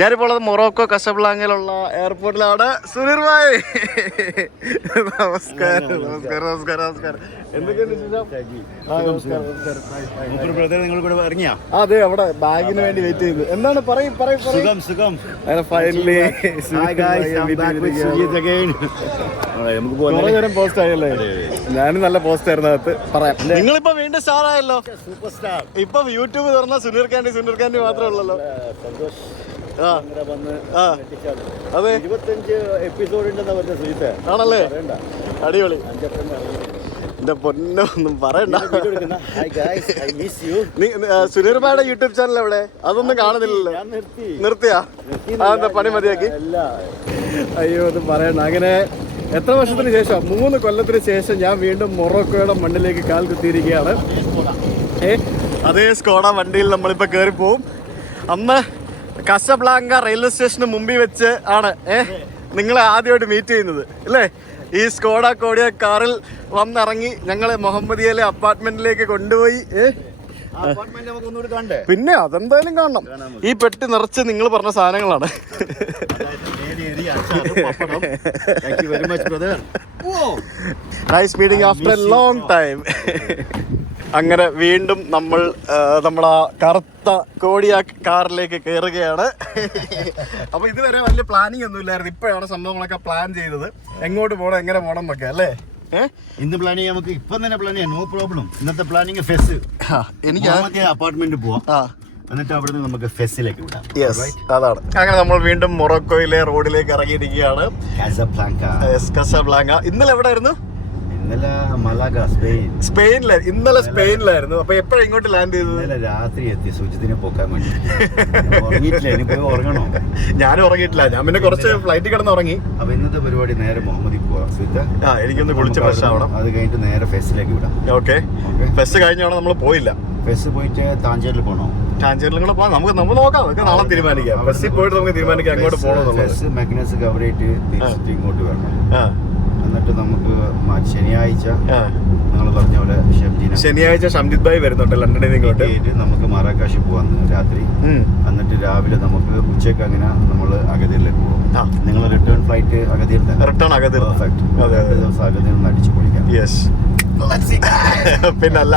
ഞാനിപ്പോൾ ഉള്ളത് മൊറോക്കോ കസബ്ലാങ്കയിലുള്ള എയർപോർട്ടിലാണ്. സുനീർ ഭായ്, നമസ്കാരം. നമസ്കാരം നമസ്കാരം നമസ്കാരം. എന്തൊക്കെയുണ്ട്? അതെ, അവിടെ ബാഗിന് വേണ്ടി വെയിറ്റ് ചെയ്തു. എന്താണ് പറയും? ഫൈനലി പോസ്റ്റ് ആയല്ലേ? ഞാനും നല്ല പോസ്റ്റ് ആയിരുന്നു. അകത്ത് പറയാം. നിങ്ങളിപ്പോ വീണ്ടും സ്റ്റാർ ആയല്ലോ, സൂപ്പർ സ്റ്റാർ. ഇപ്പൊ യൂട്യൂബ് തുറന്ന സുനീർ കാൻഡി മാത്രമേ ഉള്ളല്ലോ. അതെ, 25 എപ്പിസോഡ് ഉണ്ടെന്ന് പറഞ്ഞ സുജിത്ത് ആണല്ലേ? അടിപൊളി. എന്റെ പൊന്നൊന്നും പറയണ്ട. സുനീർ ഭായുടെ യൂട്യൂബ് ചാനൽ എവിടെ? അതൊന്നും കാണുന്നില്ലല്ലോ. നിർത്തിയാ? അതെന്താ, പണി മതിയാക്കി? അയ്യോ, ഒന്നും പറയണ്ട. അങ്ങനെ എത്ര വർഷത്തിന് ശേഷം, 3 കൊല്ലത്തിന് ശേഷം ഞാൻ വീണ്ടും മൊറോക്കോയുടെ മണ്ണിലേക്ക് കാൽ കുത്തിയിരിക്കുകയാണ്. അതേ സ്കോഡ വണ്ടിയിൽ നമ്മളിപ്പോൾ കയറിപ്പോവും. അന്ന് കസബ്ലാങ്ക റെയിൽവേ സ്റ്റേഷന് മുമ്പിൽ വെച്ച് ആണ് നിങ്ങളെ ആദ്യമായിട്ട് മീറ്റ് ചെയ്യുന്നത് അല്ലേ? ഈ സ്കോഡ കോഡിയ കാറിൽ വന്നിറങ്ങി ഞങ്ങളെ മുഹമ്മദിയയിലെ അപ്പാർട്ട്മെന്റിലേക്ക് കൊണ്ടുപോയി. പിന്നെ അതെന്തായാലും കാണണം. ഈ പെട്ടി നിറച്ച് നിങ്ങൾ പറഞ്ഞ സാധനങ്ങളാണ്. Nice meeting after A long time. അങ്ങനെ വീണ്ടും നമ്മൾ നമ്മളാ കറുത്ത കോടിയ കാറിലേക്ക് കയറുകയാണ്. അപ്പൊ ഇതുവരെ വലിയ പ്ലാനിങ് ഒന്നും ഇല്ലായിരുന്നു. ഇപ്പോഴാണ് സംഭവങ്ങളൊക്കെ പ്ലാൻ ചെയ്തത്. എങ്ങോട്ട് പോകണം, എങ്ങനെ പോകണം എന്നൊക്കെ അല്ലേ? ഇന്ന് പ്ലാനിങ് നമുക്ക് ഇപ്പം തന്നെ പ്ലാൻ ചെയ്യാം, നോ പ്രോബ്ലം. ഇന്നത്തെ പ്ലാനിങ് ഫെസ്, എനിക്ക് അപ്പാർട്ട്മെന്റ് പോവാം, എന്നിട്ട് അവിടെ നിന്ന് നമുക്ക് ഫെസിലേക്ക് വിടാം. അതാണ്. അങ്ങനെ നമ്മൾ വീണ്ടും മൊറോക്കോയിലെ റോഡിലേക്ക് ഇറങ്ങിയിരിക്കുകയാണ്. കസബ്ലാങ്ക. ഇന്നലെ എവിടെ ആയിരുന്നു? ഇന്നലെ മലാഗ, ഇന്നലെ സ്പെയിനിലായിരുന്നു. അപ്പൊ എപ്പോഴാ ഇങ്ങോട്ട് ലാൻഡ് ചെയ്തത്? ഇന്നലെ രാത്രി എത്തി സുജിത്തിനെ പോക്കാൻ വേണ്ടി. ഉറങ്ങിയിട്ടില്ല, എനിക്ക് ഉറങ്ങണോ? ഞാനും ഉറങ്ങിയിട്ടില്ല. ഞാൻ പിന്നെ കുറച്ച് ഫ്ലൈറ്റിൽ കിടന്ന് ഉറങ്ങി. അപ്പൊ ഇന്നത്തെ പരിപാടി നേരെ മുഹമ്മദി പോവാം. എനിക്കൊന്ന് കുളിച്ച് ഫ്രഷ് ആവണം. അത് കഴിഞ്ഞിട്ട് നേരെ ഫെസിലേക്ക് വിടാം. ഓക്കെ. ഫെസ് കഴിഞ്ഞോണം നമ്മൾ പോയില്ല. ഫെസ് പോയിട്ട് താഞ്ചേരിൽ പോകണോ? താഞ്ചേരിലും കൂടെ പോകാം. നമുക്ക് നോക്കാം. നാളെ തീരുമാനിക്കാം. ബസ്സിൽ പോയിട്ട് നമുക്ക് തീരുമാനിക്കാം അങ്ങോട്ട് പോകണം. ഫെസ് മെഗ്നസ് കവർ ചെയ്തിട്ട് തിരിച്ചിട്ട് ഇങ്ങോട്ട് വരണം. എന്നിട്ട് നമുക്ക് ശനിയാഴ്ച നിങ്ങൾ പറഞ്ഞ പോലെ ശനിയാഴ്ച ഷംജിത് ഭായ് വരുന്നുണ്ട് ലണ്ടനിൽ നിന്ന് ഇങ്ങോട്ട്. നമുക്ക് മറാക്കാശി പോവാം രാത്രി. എന്നിട്ട് രാവിലെ നമുക്ക് ഉച്ചയ്ക്ക് അങ്ങനെ നമ്മൾ അഗതിയിലേക്ക് പോകും. നിങ്ങൾ റിട്ടേൺ ഫ്ലൈറ്റ് അഗതിയിൽ റിട്ടേൺ അഗതി. ദിവസം അഗതിയിൽ നിന്ന് അടിച്ചു പൊളിക്കാം. പിന്നല്ല,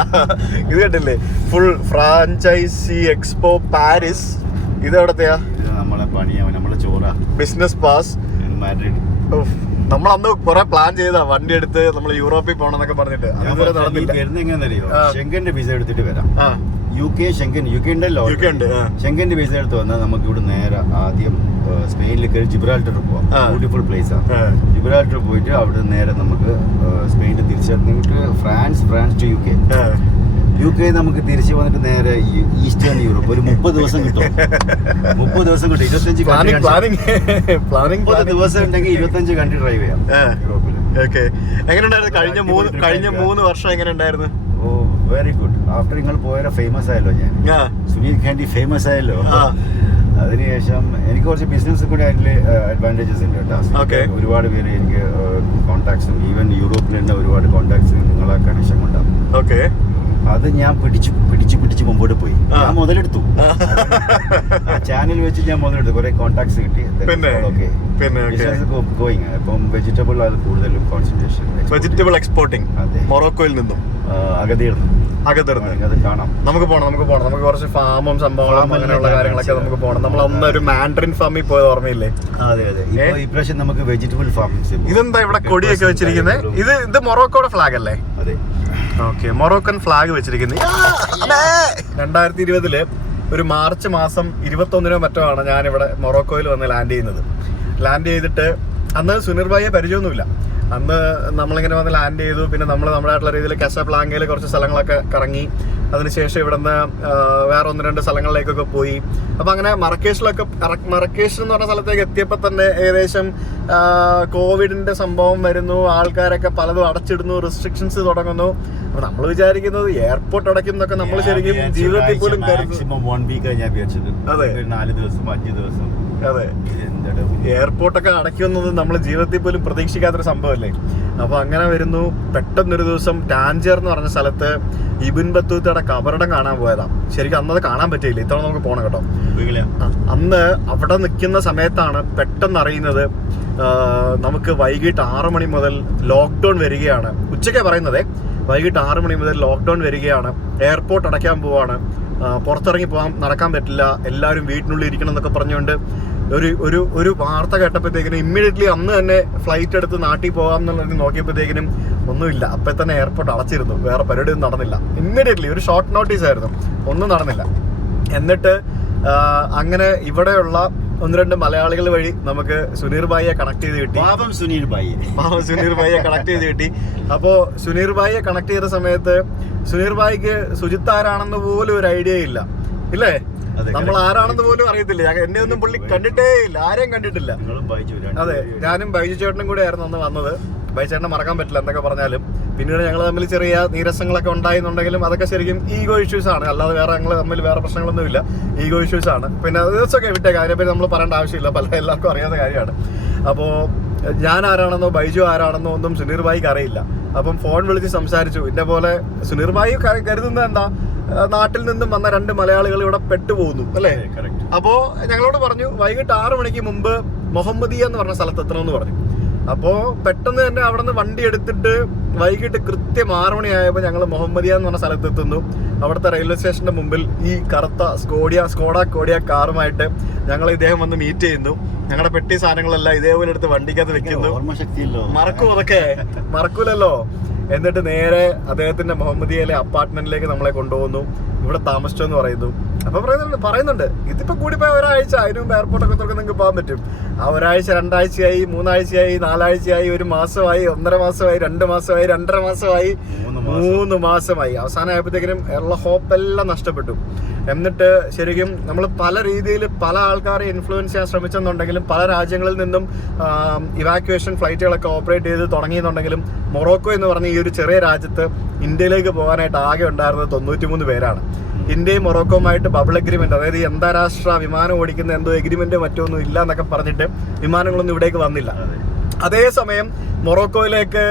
ഇത് കേട്ടില്ലേ? Full franchise expo Paris. ഇത് എവിടത്തെയാ? നമ്മളെ പണിയാ, നമ്മളെ ചോറാ. Business pass Madrid. നമ്മളന്ന് കുറെ പ്ലാൻ ചെയ്താ വണ്ടി എടുത്ത് നമ്മൾ യൂറോപ്പിൽ പോകണമെന്നൊക്കെ പറഞ്ഞിട്ട്. എങ്ങനെയാണെന്നറിയോ? ഷെങ്കന്റെ വിസ എടുത്തിട്ട് വരാം. UK ഉണ്ടല്ലോ. ഷെങ്കന്റെ വിസ എടുത്ത് വന്നാൽ നമുക്ക് ഇവിടെ നേരെ ആദ്യം സ്പെയിനിൽ കയറി ജിബ്രാൾട്ടർ പോവാം. ബ്യൂട്ടിഫുൾ പ്ലേസ് ആണ്. ജിബ്രാൾട്ടർ പോയിട്ട് അവിടെ നേരെ നമുക്ക് സ്പെയിനിൽ തിരിച്ചെടുത്തിട്ട് ഫ്രാൻസ് ടു UK നമുക്ക് തിരിച്ചു വന്നിട്ട് നേരെ ഈസ്റ്റേൺ യൂറോപ്പ്. ഒരു 30 ദിവസം കിട്ടും. 30 ദിവസം കിട്ടും. 25 ദിവസം ഉണ്ടെങ്കിൽ 25 കൺട്രി ഡ്രൈവ് ചെയ്യാം യൂറോപ്പിൽ. എങ്ങനെയുണ്ടായിരുന്നു കഴിഞ്ഞ 3 വർഷം? എങ്ങനെ ഉണ്ടായിരുന്നു? ഓ, വെരി ഗുഡ്. ആഫ്റ്റർ നിങ്ങൾ പോയാൽ ഫേമസ് ആയല്ലോ, ഞാൻ സുനീർ ഖാൻഡി ഫേമസ് ആയല്ലോ. അതിനുശേഷം എനിക്ക് കുറച്ച് ബിസിനസ് കൂടി അതിൽ അഡ്വാൻറ്റേജസ് ഉണ്ട് കേട്ടോ. ഒരുപാട് പേര് എനിക്ക് കോൺടാക്ട്സും, ഈവൻ യൂറോപ്പിൽ തന്നെ ഒരുപാട് കോൺടാക്ട്സ് നിങ്ങളെ കണക്ഷൻ കൊണ്ടാണ്. ഓക്കെ. അത് ഞാൻ പിടിച്ച് മുമ്പോട്ട് പോയി. ഞാൻ മുതലെടുത്തു. ചാനൽ വെച്ച് ഞാൻ മുതലെടുത്തു. കുറെ കോൺടാക്ട്സ് കിട്ടി. ഗോയിങ്. ഇപ്പം വെജിറ്റബിൾ ആണ് കൂടുതലും കോൺസെൻട്രേഷൻ. വെജിറ്റബിൾ എക്സ്പോർട്ടിംഗ് മൊറോക്കോയിൽ നിന്നും അഗതിർന്ന് അത് കാണാം. നമുക്ക് പോകണം. നമുക്ക് കുറച്ച് ഫാമും സംഭവങ്ങളും അങ്ങനെയുള്ള കാര്യങ്ങളൊക്കെ നമുക്ക് പോകണം. നമ്മൾ അന്ന് ഒരു മാൻഡറിൻ ഫാമിൽ പോയത് ഓർമ്മയില്ലേ? അതെ. ഇപ്രാവശ്യം നമുക്ക് വെജിറ്റബിൾ ഫാമിംഗ്. ഇതെന്താ ഇവിടെ കൊടിയൊക്കെ വെച്ചിരിക്കുന്നത്? ഇത് മൊറോക്കോയുടെ ഫ്ലാഗ് അല്ലേ? അതെ. ഓക്കെ. മൊറോക്കൻ ഫ്ലാഗ് വെച്ചിരിക്കുന്നത് 2020 ഒരു മാർച്ച് മാസം 21 മറ്റോ ആണ് ഞാനിവിടെ മൊറോക്കോയിൽ വന്ന് ലാൻഡ് ചെയ്യുന്നത്. ലാൻഡ് ചെയ്തിട്ട് അന്ന് സുനീർ ഭായിയെ പരിചയമൊന്നുമില്ല. അന്ന് നമ്മളിങ്ങനെ വന്ന് ലാൻഡ് ചെയ്തു. പിന്നെ നമ്മൾ നമ്മുടേതായിട്ടുള്ള രീതിയിൽ കസാബ്ലാങ്കയിൽ കുറച്ച് സ്ഥലങ്ങളൊക്കെ കറങ്ങി. അതിനുശേഷം ഇവിടുന്ന് വേറെ 1-2 സ്ഥലങ്ങളിലേക്കൊക്കെ പോയി. അപ്പം അങ്ങനെ മറക്കേഷ് എന്ന് പറഞ്ഞ സ്ഥലത്തേക്ക് എത്തിയപ്പോൾ തന്നെ ഏകദേശം കോവിഡിന്റെ സംഭവം വരുന്നു. ആൾക്കാരൊക്കെ പലതും അടച്ചിടുന്നു, റെസ്ട്രിക്ഷൻസ് തുടങ്ങുന്നു. അപ്പൊ നമ്മൾ വിചാരിക്കുന്നത് എയർപോർട്ട് അടയ്ക്കും എന്നൊക്കെ നമ്മൾ ശരിക്കും ജീവിതത്തിൽ പോലും മാക്സിമം 1 വീക്ക് ഞാൻ വിചാരിച്ചത്. അതെ, 4 ദിവസം 5 ദിവസം അതെ, എയർപോർട്ടൊക്കെ അടയ്ക്കുന്നത് നമ്മൾ ജീവിതത്തിൽ പോലും പ്രതീക്ഷിക്കാത്തൊരു സംഭവമല്ലേ. അപ്പൊ അങ്ങനെ വരുന്നു. പെട്ടെന്നൊരു ദിവസം ടാഞ്ചിയർ എന്ന് പറഞ്ഞ സ്ഥലത്ത് ഇബിൻ ബത്തൂത്തയുടെ കബറിടം കാണാൻ പോയതാ. ശരിക്കും അന്നത് കാണാൻ പറ്റിയില്ല, ഇത്തവണ നമുക്ക് പോകണം കേട്ടോ. അന്ന് അവിടെ നിൽക്കുന്ന സമയത്താണ് പെട്ടെന്ന് അറിയുന്നത് നമുക്ക് വൈകിട്ട് 6 മണി മുതൽ ലോക്ക്ഡൗൺ വരികയാണ്. ഉച്ചയ്ക്കാണ് പറയുന്നത്, വൈകിട്ട് 6 മണി മുതൽ ലോക്ക്ഡൗൺ വരികയാണ്, എയർപോർട്ട് അടയ്ക്കാൻ പോവാണ്, പുറത്തിറങ്ങി പോകാൻ നടക്കാൻ പറ്റില്ല, എല്ലാവരും വീട്ടിനുള്ളിൽ ഇരിക്കണം എന്നൊക്കെ പറഞ്ഞുകൊണ്ട് ഒരു വാർത്ത കേട്ടപ്പോഴത്തേക്കിനും ഇമ്മീഡിയറ്റ്ലി അന്ന് തന്നെ ഫ്ലൈറ്റ് എടുത്ത് നാട്ടിൽ പോകാം എന്നുള്ളത് നോക്കിയപ്പോഴത്തേക്കിനും ഒന്നുമില്ല. അപ്പോൾ തന്നെ എയർപോർട്ട് അടച്ചിരുന്നു, വേറെ പരിപാടിയൊന്നും നടന്നില്ല. ഇമ്മീഡിയറ്റ്ലി ഒരു ഷോർട്ട് നോട്ടീസ് ആയിരുന്നു, ഒന്നും നടന്നില്ല. എന്നിട്ട് അങ്ങനെ ഇവിടെയുള്ള 1-2 മലയാളികൾ വഴി നമുക്ക് സുനീർ ഭായിയെ കണക്ട് ചെയ്ത് കിട്ടി. പാവം സുനീർ ഭായിയെ കണക്ട് ചെയ്ത് കിട്ടി. അപ്പോൾ സുനീർ ഭായിയെ കണക്ട് ചെയ്ത സമയത്ത് സുനീർ ഭായിക്ക് സുജിത്ത് ആരാണെന്ന് പോലും ഒരു ഐഡിയ ഇല്ല, ഇല്ലേ? നമ്മൾ ആരാണെന്ന് പോലും അറിയത്തില്ല. എന്നെ ഒന്നും പുള്ളി കണ്ടിട്ടേ ഇല്ല, ആരെയും കണ്ടിട്ടില്ല. അതെ, ഞാനും ബൈജു ചേട്ടനും കൂടെ ആയിരുന്നു അന്ന് വന്നത്. ബൈജു ചേട്ടനെ മറക്കാൻ പറ്റില്ല എന്തൊക്കെ പറഞ്ഞാലും. പിന്നീട് ഞങ്ങൾ തമ്മിൽ ചെറിയ നീരസങ്ങളൊക്കെ ഉണ്ടായിരുന്നുണ്ടെങ്കിലും അതൊക്കെ ശരിക്കും ഈഗോ ഇഷ്യൂസ് ആണ്, അല്ലാതെ വേറെ ഞങ്ങൾ തമ്മിൽ വേറെ പ്രശ്നങ്ങളൊന്നുമില്ല, ഈഗോ ഇഷ്യൂസ് ആണ്. പിന്നെ ദിവസമൊക്കെ വിട്ടേക്കാം, അതിനെപ്പറ്റി നമ്മൾ പറയേണ്ട ആവശ്യമില്ല, എല്ലാവർക്കും അറിയാവുന്ന കാര്യമാണ്. അപ്പോൾ ഞാൻ ആരാണെന്നോ ബൈജു ആരാണെന്നോ ഒന്നും സുനീർ ഭായിക്ക് അറിയില്ല. അപ്പം ഫോൺ വിളിച്ച് സംസാരിച്ചു. ഇന്നെ പോലെ സുനീർ ഭായി കരുതുന്നത് എന്താ, നാട്ടിൽ നിന്നും വന്ന 2 മലയാളികൾ ഇവിടെ പെട്ടുപോകുന്നു അല്ലേ. അപ്പോ ഞങ്ങളോട് പറഞ്ഞു വൈകിട്ട് 6 മണിക്ക് മുമ്പ് മുഹമ്മദിയ എന്ന് പറഞ്ഞ സ്ഥലത്ത് എത്തണമെന്ന് പറഞ്ഞു. അപ്പോ പെട്ടെന്ന് തന്നെ അവിടെ നിന്ന് വണ്ടി എടുത്തിട്ട് വൈകിട്ട് കൃത്യം 6 മണിയായപ്പോൾ ഞങ്ങൾ മുഹമ്മദിയ എന്ന് പറഞ്ഞ സ്ഥലത്ത് എത്തുന്നു. അവിടുത്തെ റെയിൽവേ സ്റ്റേഷന്റെ മുമ്പിൽ ഈ കറുത്ത സ്കോഡ കാറുമായിട്ട് ഞങ്ങൾ ഇദ്ദേഹം വന്ന് മീറ്റ് ചെയ്യുന്നു. ഞങ്ങളുടെ പെട്ടി സാധനങ്ങളെല്ലാം ഇതേപോലെ എടുത്ത് വണ്ടിക്കകത്ത് വെക്കുന്നു. മറക്കും, അതൊക്കെ മറക്കൂലല്ലോ. എന്നിട്ട് നേരെ അദ്ദേഹത്തിന്റെ മുഹമ്മദിയയിലെ അപ്പാർട്ട്മെന്റിലേക്ക് നമ്മളെ കൊണ്ടുപോകുന്നു. ഇവിടെ താമസിച്ചോ എന്ന് പറയുന്നു. അപ്പൊ പറയുന്നുണ്ട് ഇതിപ്പോ കൂടിപ്പോയ ഒരാഴ്ച, അതിന് മുമ്പ് എയർപോർട്ടൊക്കെ തുറക്കാൻ നിങ്ങൾക്ക് പോകാൻ പറ്റും. ആ ഒരാഴ്ച 2 ആഴ്ചയായി, 3 ആഴ്ചയായി, 4 ആഴ്ചയായി, 1 മാസമായി, 1.5 മാസമായി, 2 മാസമായി, 2.5 മാസമായി, 3 മാസമായി. അവസാനമായപ്പോഴത്തേക്കിനും ഉള്ള ഹോപ്പ് എല്ലാം നഷ്ടപ്പെട്ടു. എന്നിട്ട് ശരിക്കും നമ്മൾ പല രീതിയിൽ പല ആൾക്കാരെ ഇൻഫ്ലുവൻസ് ചെയ്യാൻ ശ്രമിച്ചെന്നുണ്ടെങ്കിലും പല രാജ്യങ്ങളിൽ നിന്നും ഇവാക്യുവേഷൻ ഫ്ലൈറ്റുകളൊക്കെ ഓപ്പറേറ്റ് ചെയ്ത് തുടങ്ങിയെന്നുണ്ടെങ്കിലും മൊറോക്കോ എന്ന് പറഞ്ഞ ഈ ഒരു ചെറിയ രാജ്യത്ത് ഇന്ത്യയിലേക്ക് പോകാനായിട്ട് ആകെ ഉണ്ടായിരുന്നത് 93 പേരാണ്. ഇന്ത്യയും മൊറോക്കോയുമായിട്ട് ബബിൾ എഗ്രിമെന്റ്, അതായത് ഈ അന്താരാഷ്ട്ര വിമാനം ഓടിക്കുന്ന എന്തോ എഗ്രിമെന്റ് മറ്റൊന്നും ഇല്ല എന്നൊക്കെ പറഞ്ഞിട്ട് വിമാനങ്ങളൊന്നും ഇവിടേക്ക് വന്നില്ല. അതേസമയം മൊറോക്കോയിലേക്ക്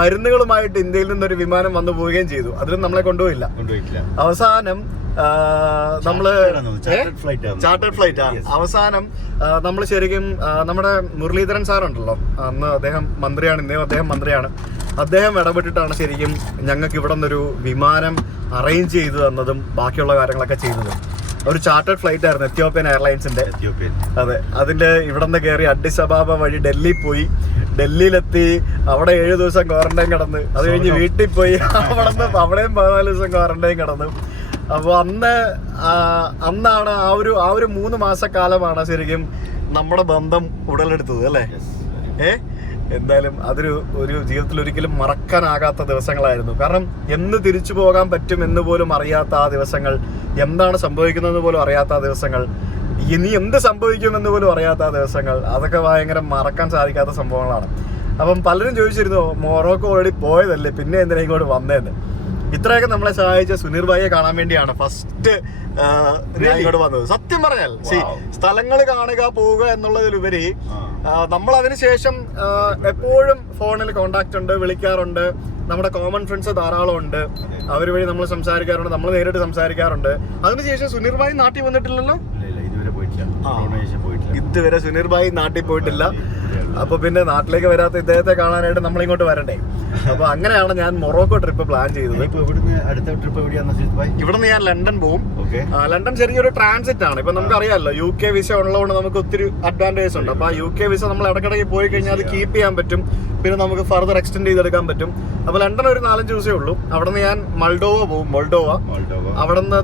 മരുന്നുകളുമായിട്ട് ഇന്ത്യയിൽ നിന്നൊരു വിമാനം വന്നു പോവുകയും ചെയ്തു. അതിലും നമ്മളെ കൊണ്ടുപോയില്ല. അവസാനം നമ്മള് ചാർട്ടേഡ് ഫ്ലൈറ്റാ. അവസാനം നമ്മൾ ശരിക്കും നമ്മുടെ മുരളീധരൻ സാറുണ്ടല്ലോ, അന്ന് അദ്ദേഹം മന്ത്രിയാണ്, ഇന്നേം അദ്ദേഹം മന്ത്രിയാണ്. അദ്ദേഹം ഇടപെട്ടിട്ടാണ് ശരിക്കും ഞങ്ങൾക്ക് ഇവിടെ നിന്നൊരു വിമാനം അറേഞ്ച് ചെയ്തു തന്നതും ബാക്കിയുള്ള കാര്യങ്ങളൊക്കെ ചെയ്തത്. ഒരു ചാർട്ടേഡ് ഫ്ലൈറ്റ് ആയിരുന്നു, എത്യോപ്യൻ എയർലൈൻസിന്റെ. അതെ, അതിന്റെ ഇവിടെ നിന്ന് കയറി അഡിസ് അബാബ വഴി ഡൽഹി പോയി, ഡൽഹിയിലെത്തി, അവിടെ 7 ദിവസം ക്വാറന്റൈൻ കിടന്ന്, അത് കഴിഞ്ഞ് വീട്ടിൽ പോയി, അവിടെയും 14 ദിവസം ക്വാറന്റൈൻ കിടന്നു. അപ്പോൾ അന്നാണ് ആ ഒരു 3 മാസക്കാലമാണ് ശരിക്കും നമ്മുടെ ബന്ധം ഉടലെടുത്തത് അല്ലേ. എന്തായാലും ഒരു ജീവിതത്തിൽ ഒരിക്കലും മറക്കാനാകാത്ത ദിവസങ്ങളായിരുന്നു. കാരണം എന്ന് തിരിച്ചു പോകാൻ പറ്റും എന്ന് പോലും അറിയാത്ത ആ ദിവസങ്ങൾ, എന്താണ് സംഭവിക്കുന്നത് പോലും അറിയാത്ത ആ ദിവസങ്ങൾ, ഇനി എന്ത് സംഭവിക്കുമെന്ന് പോലും അറിയാത്ത ആ ദിവസങ്ങൾ, അതൊക്കെ ഭയങ്കര മറക്കാൻ സാധിക്കാത്ത സംഭവങ്ങളാണ്. അപ്പം പലരും ചോദിച്ചിരുന്നു മൊറോക്കോ ഓൾറെഡി പോയതല്ലേ, പിന്നെ എന്തിനാ ഇങ്ങോട്ട് വന്നതെന്ന്. ഇത്രയൊക്കെ നമ്മളെ സഹായിച്ച സുനീർ ഭായിയെ കാണാൻ വേണ്ടിയാണ് ഫസ്റ്റ് ഞാൻ ഇങ്ങോട്ട് വന്നത്. സത്യം പറഞ്ഞാൽ സ്ഥലങ്ങൾ കാണുക, പോവുക എന്നുള്ളതിലുപരി നമ്മൾ അതിനുശേഷം എപ്പോഴും ഫോണിൽ കോണ്ടാക്ട് ഉണ്ട്, വിളിക്കാറുണ്ട്. നമ്മുടെ കോമൺ ഫ്രണ്ട്സ് ധാരാളം ഉണ്ട്, അവർ വഴി നമ്മൾ സംസാരിക്കാറുണ്ട്, നമ്മൾ നേരിട്ട് സംസാരിക്കാറുണ്ട്. അതിനുശേഷം സുനീർ ഭായി നാട്ടിൽ വന്നിട്ടില്ലല്ലോ, ഇതുവരെ സുനീർ ഭായി നാട്ടിൽ പോയിട്ടില്ല. അപ്പൊ പിന്നെ നാട്ടിലേക്ക് വരാത്ത ഇദ്ദേഹത്തെ കാണാനായിട്ട് നമ്മളിങ്ങോട്ട് വരണ്ടേ. അപ്പൊ അങ്ങനെയാണ് ഞാൻ മൊറോക്കോ ട്രിപ്പ് പ്ലാൻ ചെയ്തത്. ഇവിടുന്ന് ഞാൻ ലണ്ടൻ പോവും. ലണ്ടൻ ചെറിയൊരു ട്രാൻസിറ്റ് ആണ്. ഇപ്പൊ നമുക്കറിയാമല്ലോ UK വിസ ഉള്ളതുകൊണ്ട് നമുക്ക് ഒത്തിരി അഡ്വാൻറ്റേജ് ഉണ്ട്. അപ്പൊ UK വിസ നമ്മൾ ഇടയ്ക്കിടയ്ക്ക് പോയി കഴിഞ്ഞാൽ അത് കീപ്പ് ചെയ്യാൻ പറ്റും, പിന്നെ നമുക്ക് ഫർദർ എക്സ്റ്റെൻഡ് ചെയ്തെടുക്കാൻ പറ്റും. അപ്പൊ ലണ്ടൻ ഒരു 4-5 ദിവസമേ ഉള്ളൂ. അവിടെ നിന്ന് ഞാൻ മോൾഡോവ പോവും, അവിടെ നിന്ന്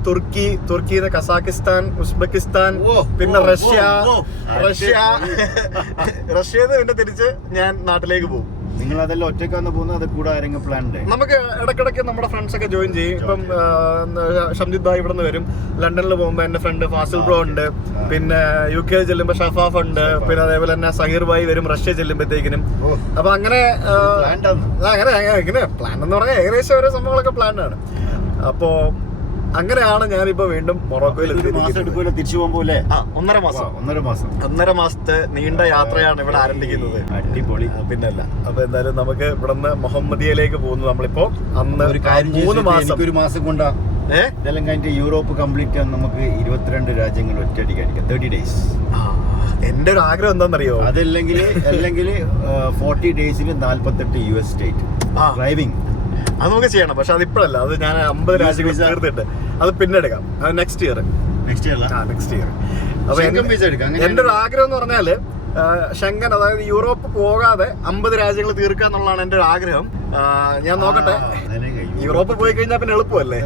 തുർക്കിന്ന് കസാക്കിസ്ഥാൻ, ഉസ്ബെക്കിസ്ഥാൻ, പിന്നെ റഷ്യന്ന് പിന്നെ തിരിച്ച് ഞാൻ നാട്ടിലേക്ക് പോകും. നിങ്ങൾ അതെല്ലാം ഒറ്റക്കാന്ന് പോകുന്നത്, അത് കൂടെ ആരെങ്കിലും പ്ലാൻ ഉണ്ട്? നമുക്ക് ഇടയ്ക്കിടയ്ക്ക് നമ്മുടെ ഫ്രണ്ട്സ് ഒക്കെ ജോയിൻ ചെയ്യും. ഇപ്പം ഷംജിത് ഭായ് ഇവിടെ നിന്ന് വരും. ലണ്ടനിൽ പോകുമ്പോൾ എന്റെ ഫ്രണ്ട് ഫാസിൽ ബ്രോ ഉണ്ട്, പിന്നെ UK ചെല്ലുമ്പോ ഷഫാഫ് ഉണ്ട്, പിന്നെ അതേപോലെ തന്നെ സഹീർ ഭായ് വരും റഷ്യ ചെല്ലുമ്പോഴത്തേക്കിനും. അപ്പൊ അങ്ങനെ ഇങ്ങനെ പ്ലാൻ എന്ന് പറഞ്ഞാൽ ഏകദേശം ഓരോ സംഭവങ്ങളൊക്കെ പ്ലാൻ ആണ്. അപ്പോ അങ്ങനെയാണ് ഞാനിപ്പോ വീണ്ടും മൊറോക്കോയിൽ തിരിച്ചു പോകുമ്പോലെ 1.5 മാസത്തെ നീണ്ട യാത്രയാണ് ഇവിടെ ആരംഭിക്കുന്നത്. അടിപൊളി. പിന്നല്ല. അപ്പൊ എന്തായാലും നമുക്ക് ഇവിടുന്ന് മുഹമ്മദിയയിലേക്ക് പോകുന്നു. നമ്മളിപ്പോ അന്ന് 3 മാസം കൊണ്ടാ ഇതെല്ലാം കഴിഞ്ഞിട്ട് യൂറോപ്പ് കംപ്ലീറ്റ് നമുക്ക് 22 രാജ്യങ്ങൾ ഒറ്റയടിക്ക് അടിക്കാം. 30 days. എന്റെ ഒരു ആഗ്രഹം എന്താണെന്നറിയോ? അതല്ലെങ്കിൽ 40 days 48 US സ്റ്റേറ്റ് ഡ്രൈവിംഗ്. അത് നമുക്ക് ചെയ്യണം. പക്ഷെ അതിപ്പോഴല്ല. അത് ഞാൻ 50 രാജ്യങ്ങൾ ചേർത്തിട്ട് അത് പിന്നെ എടുക്കാം. അത് നെക്സ്റ്റ് ഇയർ. അപ്പൊ എന്റെ ഒരു ആഗ്രഹം എന്ന് പറഞ്ഞാല് ഷെങ്കൻ, അതായത് യൂറോപ്പ് പോകാതെ 50 രാജ്യങ്ങൾ തീർക്കുക എന്നുള്ളതാണ് എന്റെ ഒരു ആഗ്രഹം. ഞാൻ നോക്കട്ടെ. യൂറോപ്പ് പോയി കഴിഞ്ഞാൽ പിന്നെ എളുപ്പമല്ലേ?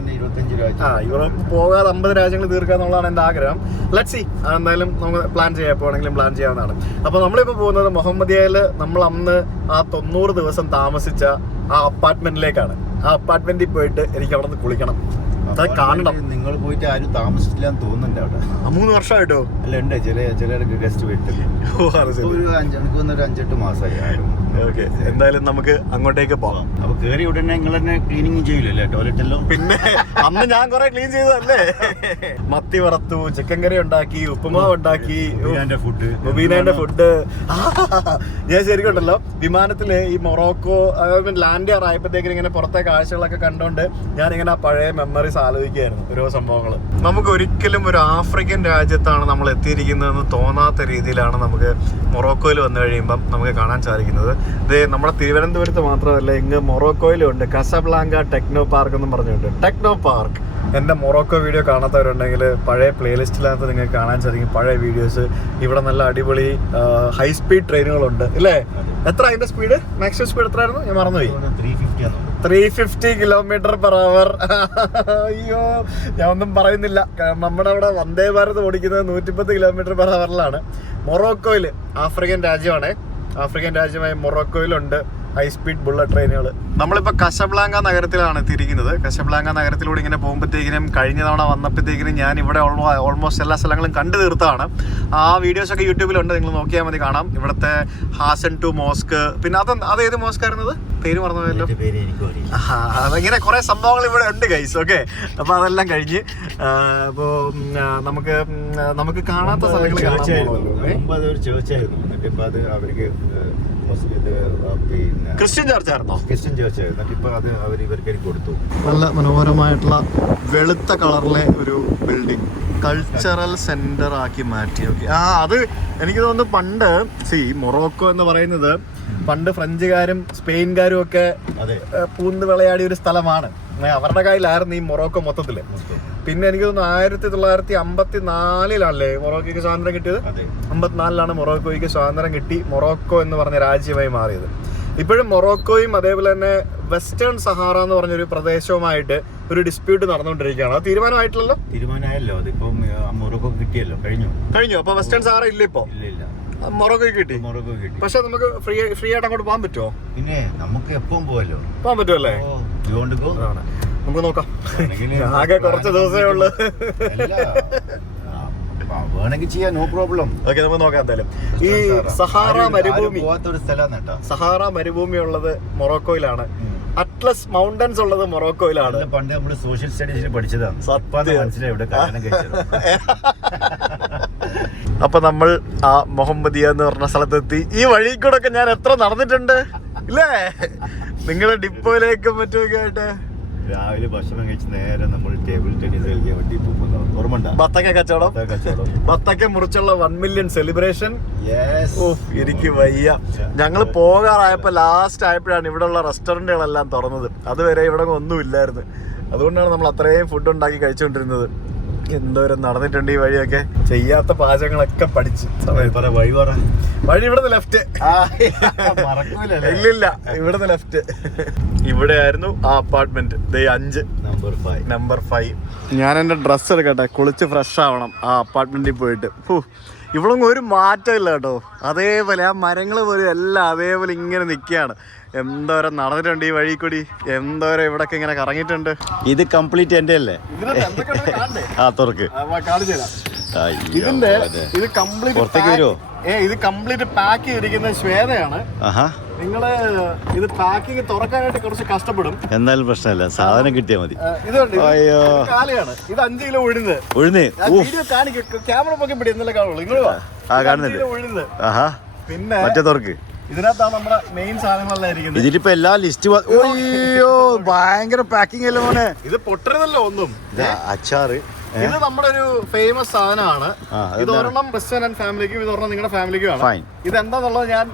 യൂറോപ്പ് പോകാതെ 50 രാജ്യങ്ങൾ തീർക്കുക എന്നുള്ളതാണ് എന്റെ ആഗ്രഹം. Let's see. അതെന്തായാലും നമുക്ക് പ്ലാൻ ചെയ്യാം. എപ്പോഴെങ്കിലും പ്ലാൻ ചെയ്യാവുന്നതാണ്. അപ്പൊ നമ്മളിപ്പോ പോകുന്നത് മുഹമ്മദിയയില് നമ്മൾ അന്ന് ആ 90 ദിവസം താമസിച്ച ആ അപ്പാർട്ട്മെന്റിലേക്കാണ്. ആ അപ്പാർട്ട്മെന്റിൽ പോയിട്ട് എനിക്ക് അവിടെ നിന്ന് കുളിക്കണം. അത് കാണണം. നിങ്ങൾ പോയിട്ട് ആരും താമസിച്ചില്ലാന്ന് തോന്നുന്നുണ്ട് അവിടെ. 3 വർഷമായിട്ടോ? അല്ല, ഉണ്ട്. ചിലർക്ക് ഗസ്റ്റ് വീട്ടിൽ ഒരു 5-8 മാസമായി ആരും. ഓക്കെ, എന്തായാലും നമുക്ക് അങ്ങോട്ടേക്ക് പോകാം. അപ്പൊ കേറി ഉടനെ നിങ്ങൾ തന്നെ ക്ലീനിങ് ചെയ്യില്ലല്ലേ ടോയ്ലറ്റ് എല്ലാം? പിന്നെ അന്ന് ഞാൻ കുറെ ക്ലീൻ ചെയ്തതല്ലേ. മത്തി വറുത്തു, ചിക്കൻ കറി ഉണ്ടാക്കി, ഉപ്പുമാവ് ഉണ്ടാക്കി, മുബീനാന്റെ ഫുഡ്. ഞാൻ ശരിക്കും ഉണ്ടല്ലോ വിമാനത്തില് ഈ മൊറോക്കോ ലാൻഡ് ആയപ്പോഴത്തേക്കും ഇങ്ങനെ പുറത്തെ കാഴ്ചകളൊക്കെ കണ്ടോണ്ട് ഞാനിങ്ങനെ ആ പഴയ മെമ്മറീസ് ആലോചിക്കുകയായിരുന്നു, ഓരോ സംഭവങ്ങൾ. നമുക്ക് ഒരിക്കലും ഒരു ആഫ്രിക്കൻ രാജ്യത്താണ് നമ്മൾ എത്തിയിരിക്കുന്നതെന്ന് തോന്നാത്ത രീതിയിലാണ് നമുക്ക് മൊറോക്കോയിൽ വന്നു കഴിയുമ്പം നമുക്ക് കാണാൻ സാധിക്കുന്നത്. ഇത് നമ്മുടെ തിരുവനന്തപുരത്ത് മാത്രമല്ല, ഇങ്ങ് മൊറോക്കോയിലും ഉണ്ട്. കസബ്ലാങ്ക ടെക്നോ പാർക്ക് എന്നും പറഞ്ഞുണ്ട്. Techno park. എൻ്റെ മൊറോക്കോ വീഡിയോ കാണാത്തവരുണ്ടെങ്കിൽ പഴയ പ്ലേലിസ്റ്റിനകത്ത് നിങ്ങൾക്ക് കാണാൻ സാധിക്കും പഴയ വീഡിയോസ്. ഇവിടെ നല്ല അടിപൊളി ഹൈ സ്പീഡ് ട്രെയിനുകളുണ്ട് അല്ലേ? എത്ര അതിന്റെ സ്പീഡ്? മാക്സിമം സ്പീഡ് എത്രയായിരുന്നു? ഞാൻ മറന്നുപോയി. 350 km/h. അയ്യോ, ഞാൻ ഒന്നും പറയുന്നില്ല. നമ്മുടെ അവിടെ വന്ദേ ഭാരത് ഓടിക്കുന്നത് 110 km/h. മൊറോക്കോയിൽ, ആഫ്രിക്കൻ രാജ്യമാണ്. ആഫ്രിക്കൻ രാജ്യമായ മൊറോക്കോയിലുണ്ട് ഹൈ സ്പീഡ് ബുള്ളറ്റ് ട്രെയിനുകൾ. നമ്മളിപ്പോൾ കസബ്ലാങ്ക നഗരത്തിലാണ് എത്തിയിരിക്കുന്നത്. കസബ്ലാങ്ക നഗരത്തിലൂടെ ഇങ്ങനെ പോകുമ്പോഴത്തേക്കിനും കഴിഞ്ഞ തവണ വന്നപ്പോഴത്തേക്കിനും ഞാൻ ഇവിടെ ഓൾമോസ്റ്റ് എല്ലാ സ്ഥലങ്ങളും കണ്ടു തീർത്താണ്. ആ വീഡിയോസൊക്കെ യൂട്യൂബിലുണ്ട്, നിങ്ങൾ നോക്കിയാൽ മതി, കാണാം. ഇവിടുത്തെ ഹാസൻ ടു മോസ്ക്, പിന്നെ അതേത് മോസ്ക് ആയിരുന്നത്? പേര് മറന്നുപോയല്ലോ. അതിങ്ങനെ കുറെ സംഭവങ്ങൾ ഇവിടെ ഉണ്ട് ഗൈസ്. ഓക്കെ, അപ്പൊ അതെല്ലാം കഴിഞ്ഞ് ഇപ്പോൾ നമുക്ക് കാണാത്ത സ്ഥലങ്ങൾ കാണാൻ. ക്രിസ്ത്യൻ ചർച്ച് ആയിരുന്നോ? ക്രിസ്ത്യൻ ചർച്ച് ആയിരുന്നു. ഇപ്പൊ അത് അവർ ഇവർക്ക് കൊടുത്തു. നല്ല മനോഹരമായിട്ടുള്ള വെളുത്ത കളറിലെ ഒരു ബിൽഡിംഗ് കൾച്ചറൽ സെന്റർ ആക്കി മാറ്റി. ഓക്കെ, അത് എനിക്ക് തോന്നുന്നു പണ്ട് മൊറോക്കോ എന്ന് പറയുന്നത് പണ്ട് ഫ്രഞ്ചുകാരും സ്പെയിൻകാരും ഒക്കെ പൂന്ത് വിളയാടിയ ഒരു സ്ഥലമാണ്. അവരുടെ കയ്യിലായിരുന്നു ഈ മൊറോക്കോ മൊത്തത്തില്. പിന്നെ എനിക്ക് തോന്നുന്നു 1954 മൊറോക്കോയ്ക്ക് സ്വാതന്ത്ര്യം കിട്ടിയത്. 54 മൊറോക്കോയ്ക്ക് സ്വാതന്ത്ര്യം കിട്ടി. മൊറോക്കോ എന്ന് പറഞ്ഞ രാജ്യമായി മാറിയത്. ഇപ്പോഴും മൊറോക്കോയും അതേപോലെ തന്നെ വെസ്റ്റേൺ സഹാറ എന്ന് പറഞ്ഞൊരു പ്രദേശവുമായിട്ട് ഒരു ഡിസ്പ്യൂട്ട് നടന്നുകൊണ്ടിരിക്കുകയാണ്. അത് തീരുമാനമായിട്ടില്ലല്ലോ? തീരുമാനമായല്ലോ. അതിപ്പം മൊറോക്കോ കിട്ടിയല്ലോ. കഴിഞ്ഞു. അപ്പൊ വെസ്റ്റേൺ സഹാറ ഇല്ല ഇപ്പൊ? ഇല്ല. മൊറോക്കോയ്ക്ക് കിട്ടി. പക്ഷെ നമുക്ക് ഫ്രീ ആയിട്ട് അങ്ങോട്ട് പോകാൻ പറ്റുമോ? പിന്നെ നമുക്ക് എപ്പം പോകാൻ പറ്റുമല്ലേ? നമുക്ക് നോക്കാം. ആകെ കുറച്ച് ദിവസമേ ഉള്ളു. വേണമെങ്കിൽ ചെയ്യാം, നോ പ്രോബ്ലം. ഓക്കെ, നമുക്ക് നോക്കാം. എന്തായാലും ഈ സഹാറ മരുഭൂമി ഉള്ളത് മൊറോക്കോയിലാണ്. അറ്റ്ലസ് മൗണ്ടൻസ് ഉള്ളത് മൊറോക്കോയിലാണ്. പണ്ട് നമ്മള് സോഷ്യൽ സ്റ്റഡീസിൽ പഠിച്ചതാണ്. മനസ്സിലായി ഇവിടെ കാരണം കഴിച്ചത്. അപ്പൊ നമ്മൾ ആ മുഹമ്മദിയ എന്ന് പറഞ്ഞ സ്ഥലത്തെത്തി. ഈ വഴി കൂടെ ഒക്കെ ഞാൻ എത്ര നടന്നിട്ടുണ്ട് ഇല്ലേ? നിങ്ങളുടെ ഡിപ്പോയിലേക്കും മറ്റുമൊക്കെ ആയിട്ട് രാവിലെ ഭക്ഷണം കഴിച്ച് നേരെ നമ്മൾ ടേബിൾ ടെന്നീസ് കളിക്കാൻ വേണ്ടി പോകുന്നത് ഓർമ്മ? ബത്തക്ക കച്ചവടം, ബത്തക്ക മുറിച്ചുള്ള 1 million സെലിബ്രേഷൻ. എനിക്ക് വയ്യ. ഞങ്ങൾ പോകാറായപ്പോ ലാസ്റ്റ് ആയപ്പോഴാണ് ഇവിടെ ഉള്ള റെസ്റ്റോറന്റുകളെല്ലാം തുറന്നത്. അതുവരെ ഇവിടെ ഒന്നും ഇല്ലായിരുന്നു. അതുകൊണ്ടാണ് നമ്മൾ അത്രയും ഫുഡ് ഉണ്ടാക്കി കഴിച്ചുകൊണ്ടിരുന്നത്. എന്തോരം നടന്നിട്ടുണ്ട് ഈ വഴിയൊക്കെ. ചെയ്യാത്ത പാചകങ്ങളൊക്കെ പഠിച്ച്. വഴി ഇവിടുന്ന് ലെഫ്റ്റ്. ഇല്ലില്ല, ഇവിടുന്ന് ലെഫ്റ്റ്. ഇവിടെ ആയിരുന്നു ആ അപ്പാർട്ട്മെന്റ്. 5 നമ്പർ 5. ഞാൻ എൻ്റെ ഡ്രസ്സ് എടുക്കട്ടെ, കുളിച്ച് ഫ്രഷ് ആവണം ആ അപ്പാർട്ട്മെന്റിൽ പോയിട്ട്. ഇവിടെ ഒരു മാറ്റമില്ല കേട്ടോ. അതേപോലെ ആ മരങ്ങൾ പോലും എല്ലാം അതേപോലെ ഇങ്ങനെ നിൽക്കുകയാണ്. എന്തോരം നടന്നിട്ടുണ്ട് ഈ വഴി കൂടി, എന്തോരം ഇവിടൊക്കെ ഇങ്ങനെ കറങ്ങിയിട്ടുണ്ട്. ഇത് കംപ്ലീറ്റ് എന്റെ അല്ലേ? തുറക്ക്. ഇത് കംപ്ലീറ്റ് പാക്ക് ചെയ്തിരിക്കുന്ന ശ്വേതയാണ്. നിങ്ങള് ഇത് പാക്കിങ് തുറക്കാനായിട്ട് കുറച്ച് കഷ്ടപ്പെടും. എന്നാലും പ്രശ്നമില്ല, സാധനം കിട്ടിയാൽ മതി. ഇതുണ്ട്, കാലയാണ്. ഇത് 5 കിലോ ഉഴുന്ന്. വീഡിയോ കാണിക്കും, ക്യാമറ പൊക്കി പിടി എന്നല്ലേ കാണുള്ളൂ. നിങ്ങൾ ഉഴുന്ന്. പിന്നെ മറ്റേ തുറക്ക്. ഇതിനകത്താണ് നമ്മുടെ മെയിൻ സാധനങ്ങളെല്ലാം ഇരിക്കുന്നത്. ഇതിലിപ്പോ എല്ലാ ലിസ്റ്റ്. അയ്യോ ഭയങ്കര പാക്കിംഗ് അല്ലേ മോനെ. ഇത് പൊട്ടരുതല്ലോ ഒന്നും. അച്ചാറ് ഇത് നമ്മുടെ ഒരു ഫേമസ് സാധനമാണ്. ഇത് ഒരെണ്ണം റെസ്റ്റോറന്റ് ആൻഡ് ഫാമിലിക്കും, ഇത് ഒരെണ്ണം നിങ്ങളുടെ ഫാമിലിക്കുമാണ്. ഇത് എന്താന്നുള്ളത് ഞാൻ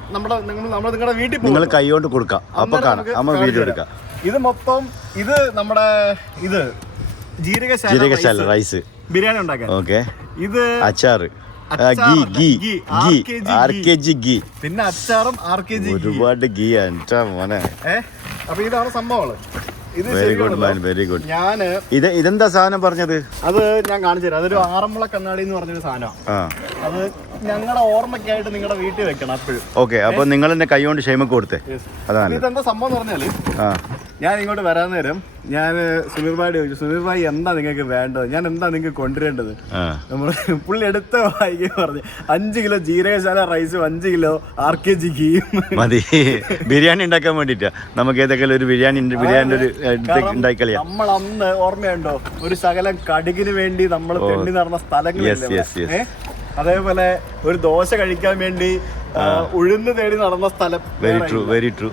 നിങ്ങളുടെ വീട്ടിൽ നിങ്ങൾ കൈ കൊണ്ട് കൊടുക്കാം. അപ്പൊ കാണാം, വീഡിയോ എടുക്കാം. ഇത് മൊത്തം ഇത് നമ്മുടെ ഇത് ജീരകശാല റൈസ് ബിരിയാണി ഉണ്ടാക്കാൻ. ഓക്കെ. ഇത് അച്ചാറ്, പിന്നെ അച്ചാറും RKG ഒരുപാട് ഗീ എൻ്റെ മോനെ. അപ്പൊ ഇതാണ് സംഭവങ്ങള്. Very good man, very good. ഇതെന്താ സാധനം പറഞ്ഞത്? അത് ഞാൻ കാണിച്ചു തരാം. അതൊരു ആറന്മുള കണ്ണാടി എന്ന് പറഞ്ഞൊരു സാധനമാണ്. അത് ഞങ്ങളുടെ ഓർമ്മയ്ക്കായിട്ട് നിങ്ങളുടെ വീട്ടിൽ വെക്കണം അപ്പോഴും. ഓക്കെ. അപ്പൊ നിങ്ങൾ എന്നെ കൈ കൊണ്ട് ക്ഷേമക്ക് കൊടുത്തേ. അതാണ് ഇതെന്താ സംഭവം എന്ന് പറഞ്ഞാല്, ഞാൻ ഇങ്ങോട്ട് വരാൻ നേരം ഞാൻ സുനീർ ഭായിയോട് ചോദിച്ചു, സുനീർ ഭായി എന്താ നിങ്ങൾക്ക് വേണ്ടത്, ഞാൻ എന്താ നിങ്ങൾക്ക് കൊണ്ടുവരേണ്ടത്? പുള്ളി എടുത്ത വായിക്ക് പറഞ്ഞു 5 കിലോ ജീരകശാല റൈസും 5 കിലോ RKG ഗീയും മതി ബിരിയാണി ഉണ്ടാക്കാൻ വേണ്ടിട്ടാ. നമുക്ക് ഏതെങ്കിലും ഒരു ബിരിയാണി ഒരു ഉണ്ടാക്കിക്കളിയാ. നമ്മൾ അന്ന് ഓർമ്മയുണ്ടോ, ഒരു ശകലം കടുകിന് വേണ്ടി നമ്മൾ തെണ്ടി നടന്ന സ്ഥലങ്ങളില്ലേ? അതേപോലെ ഒരു ദോശ കഴിക്കാൻ വേണ്ടി ഉഴുന്ന് തേടി നടന്ന സ്ഥലം. Very true, very true.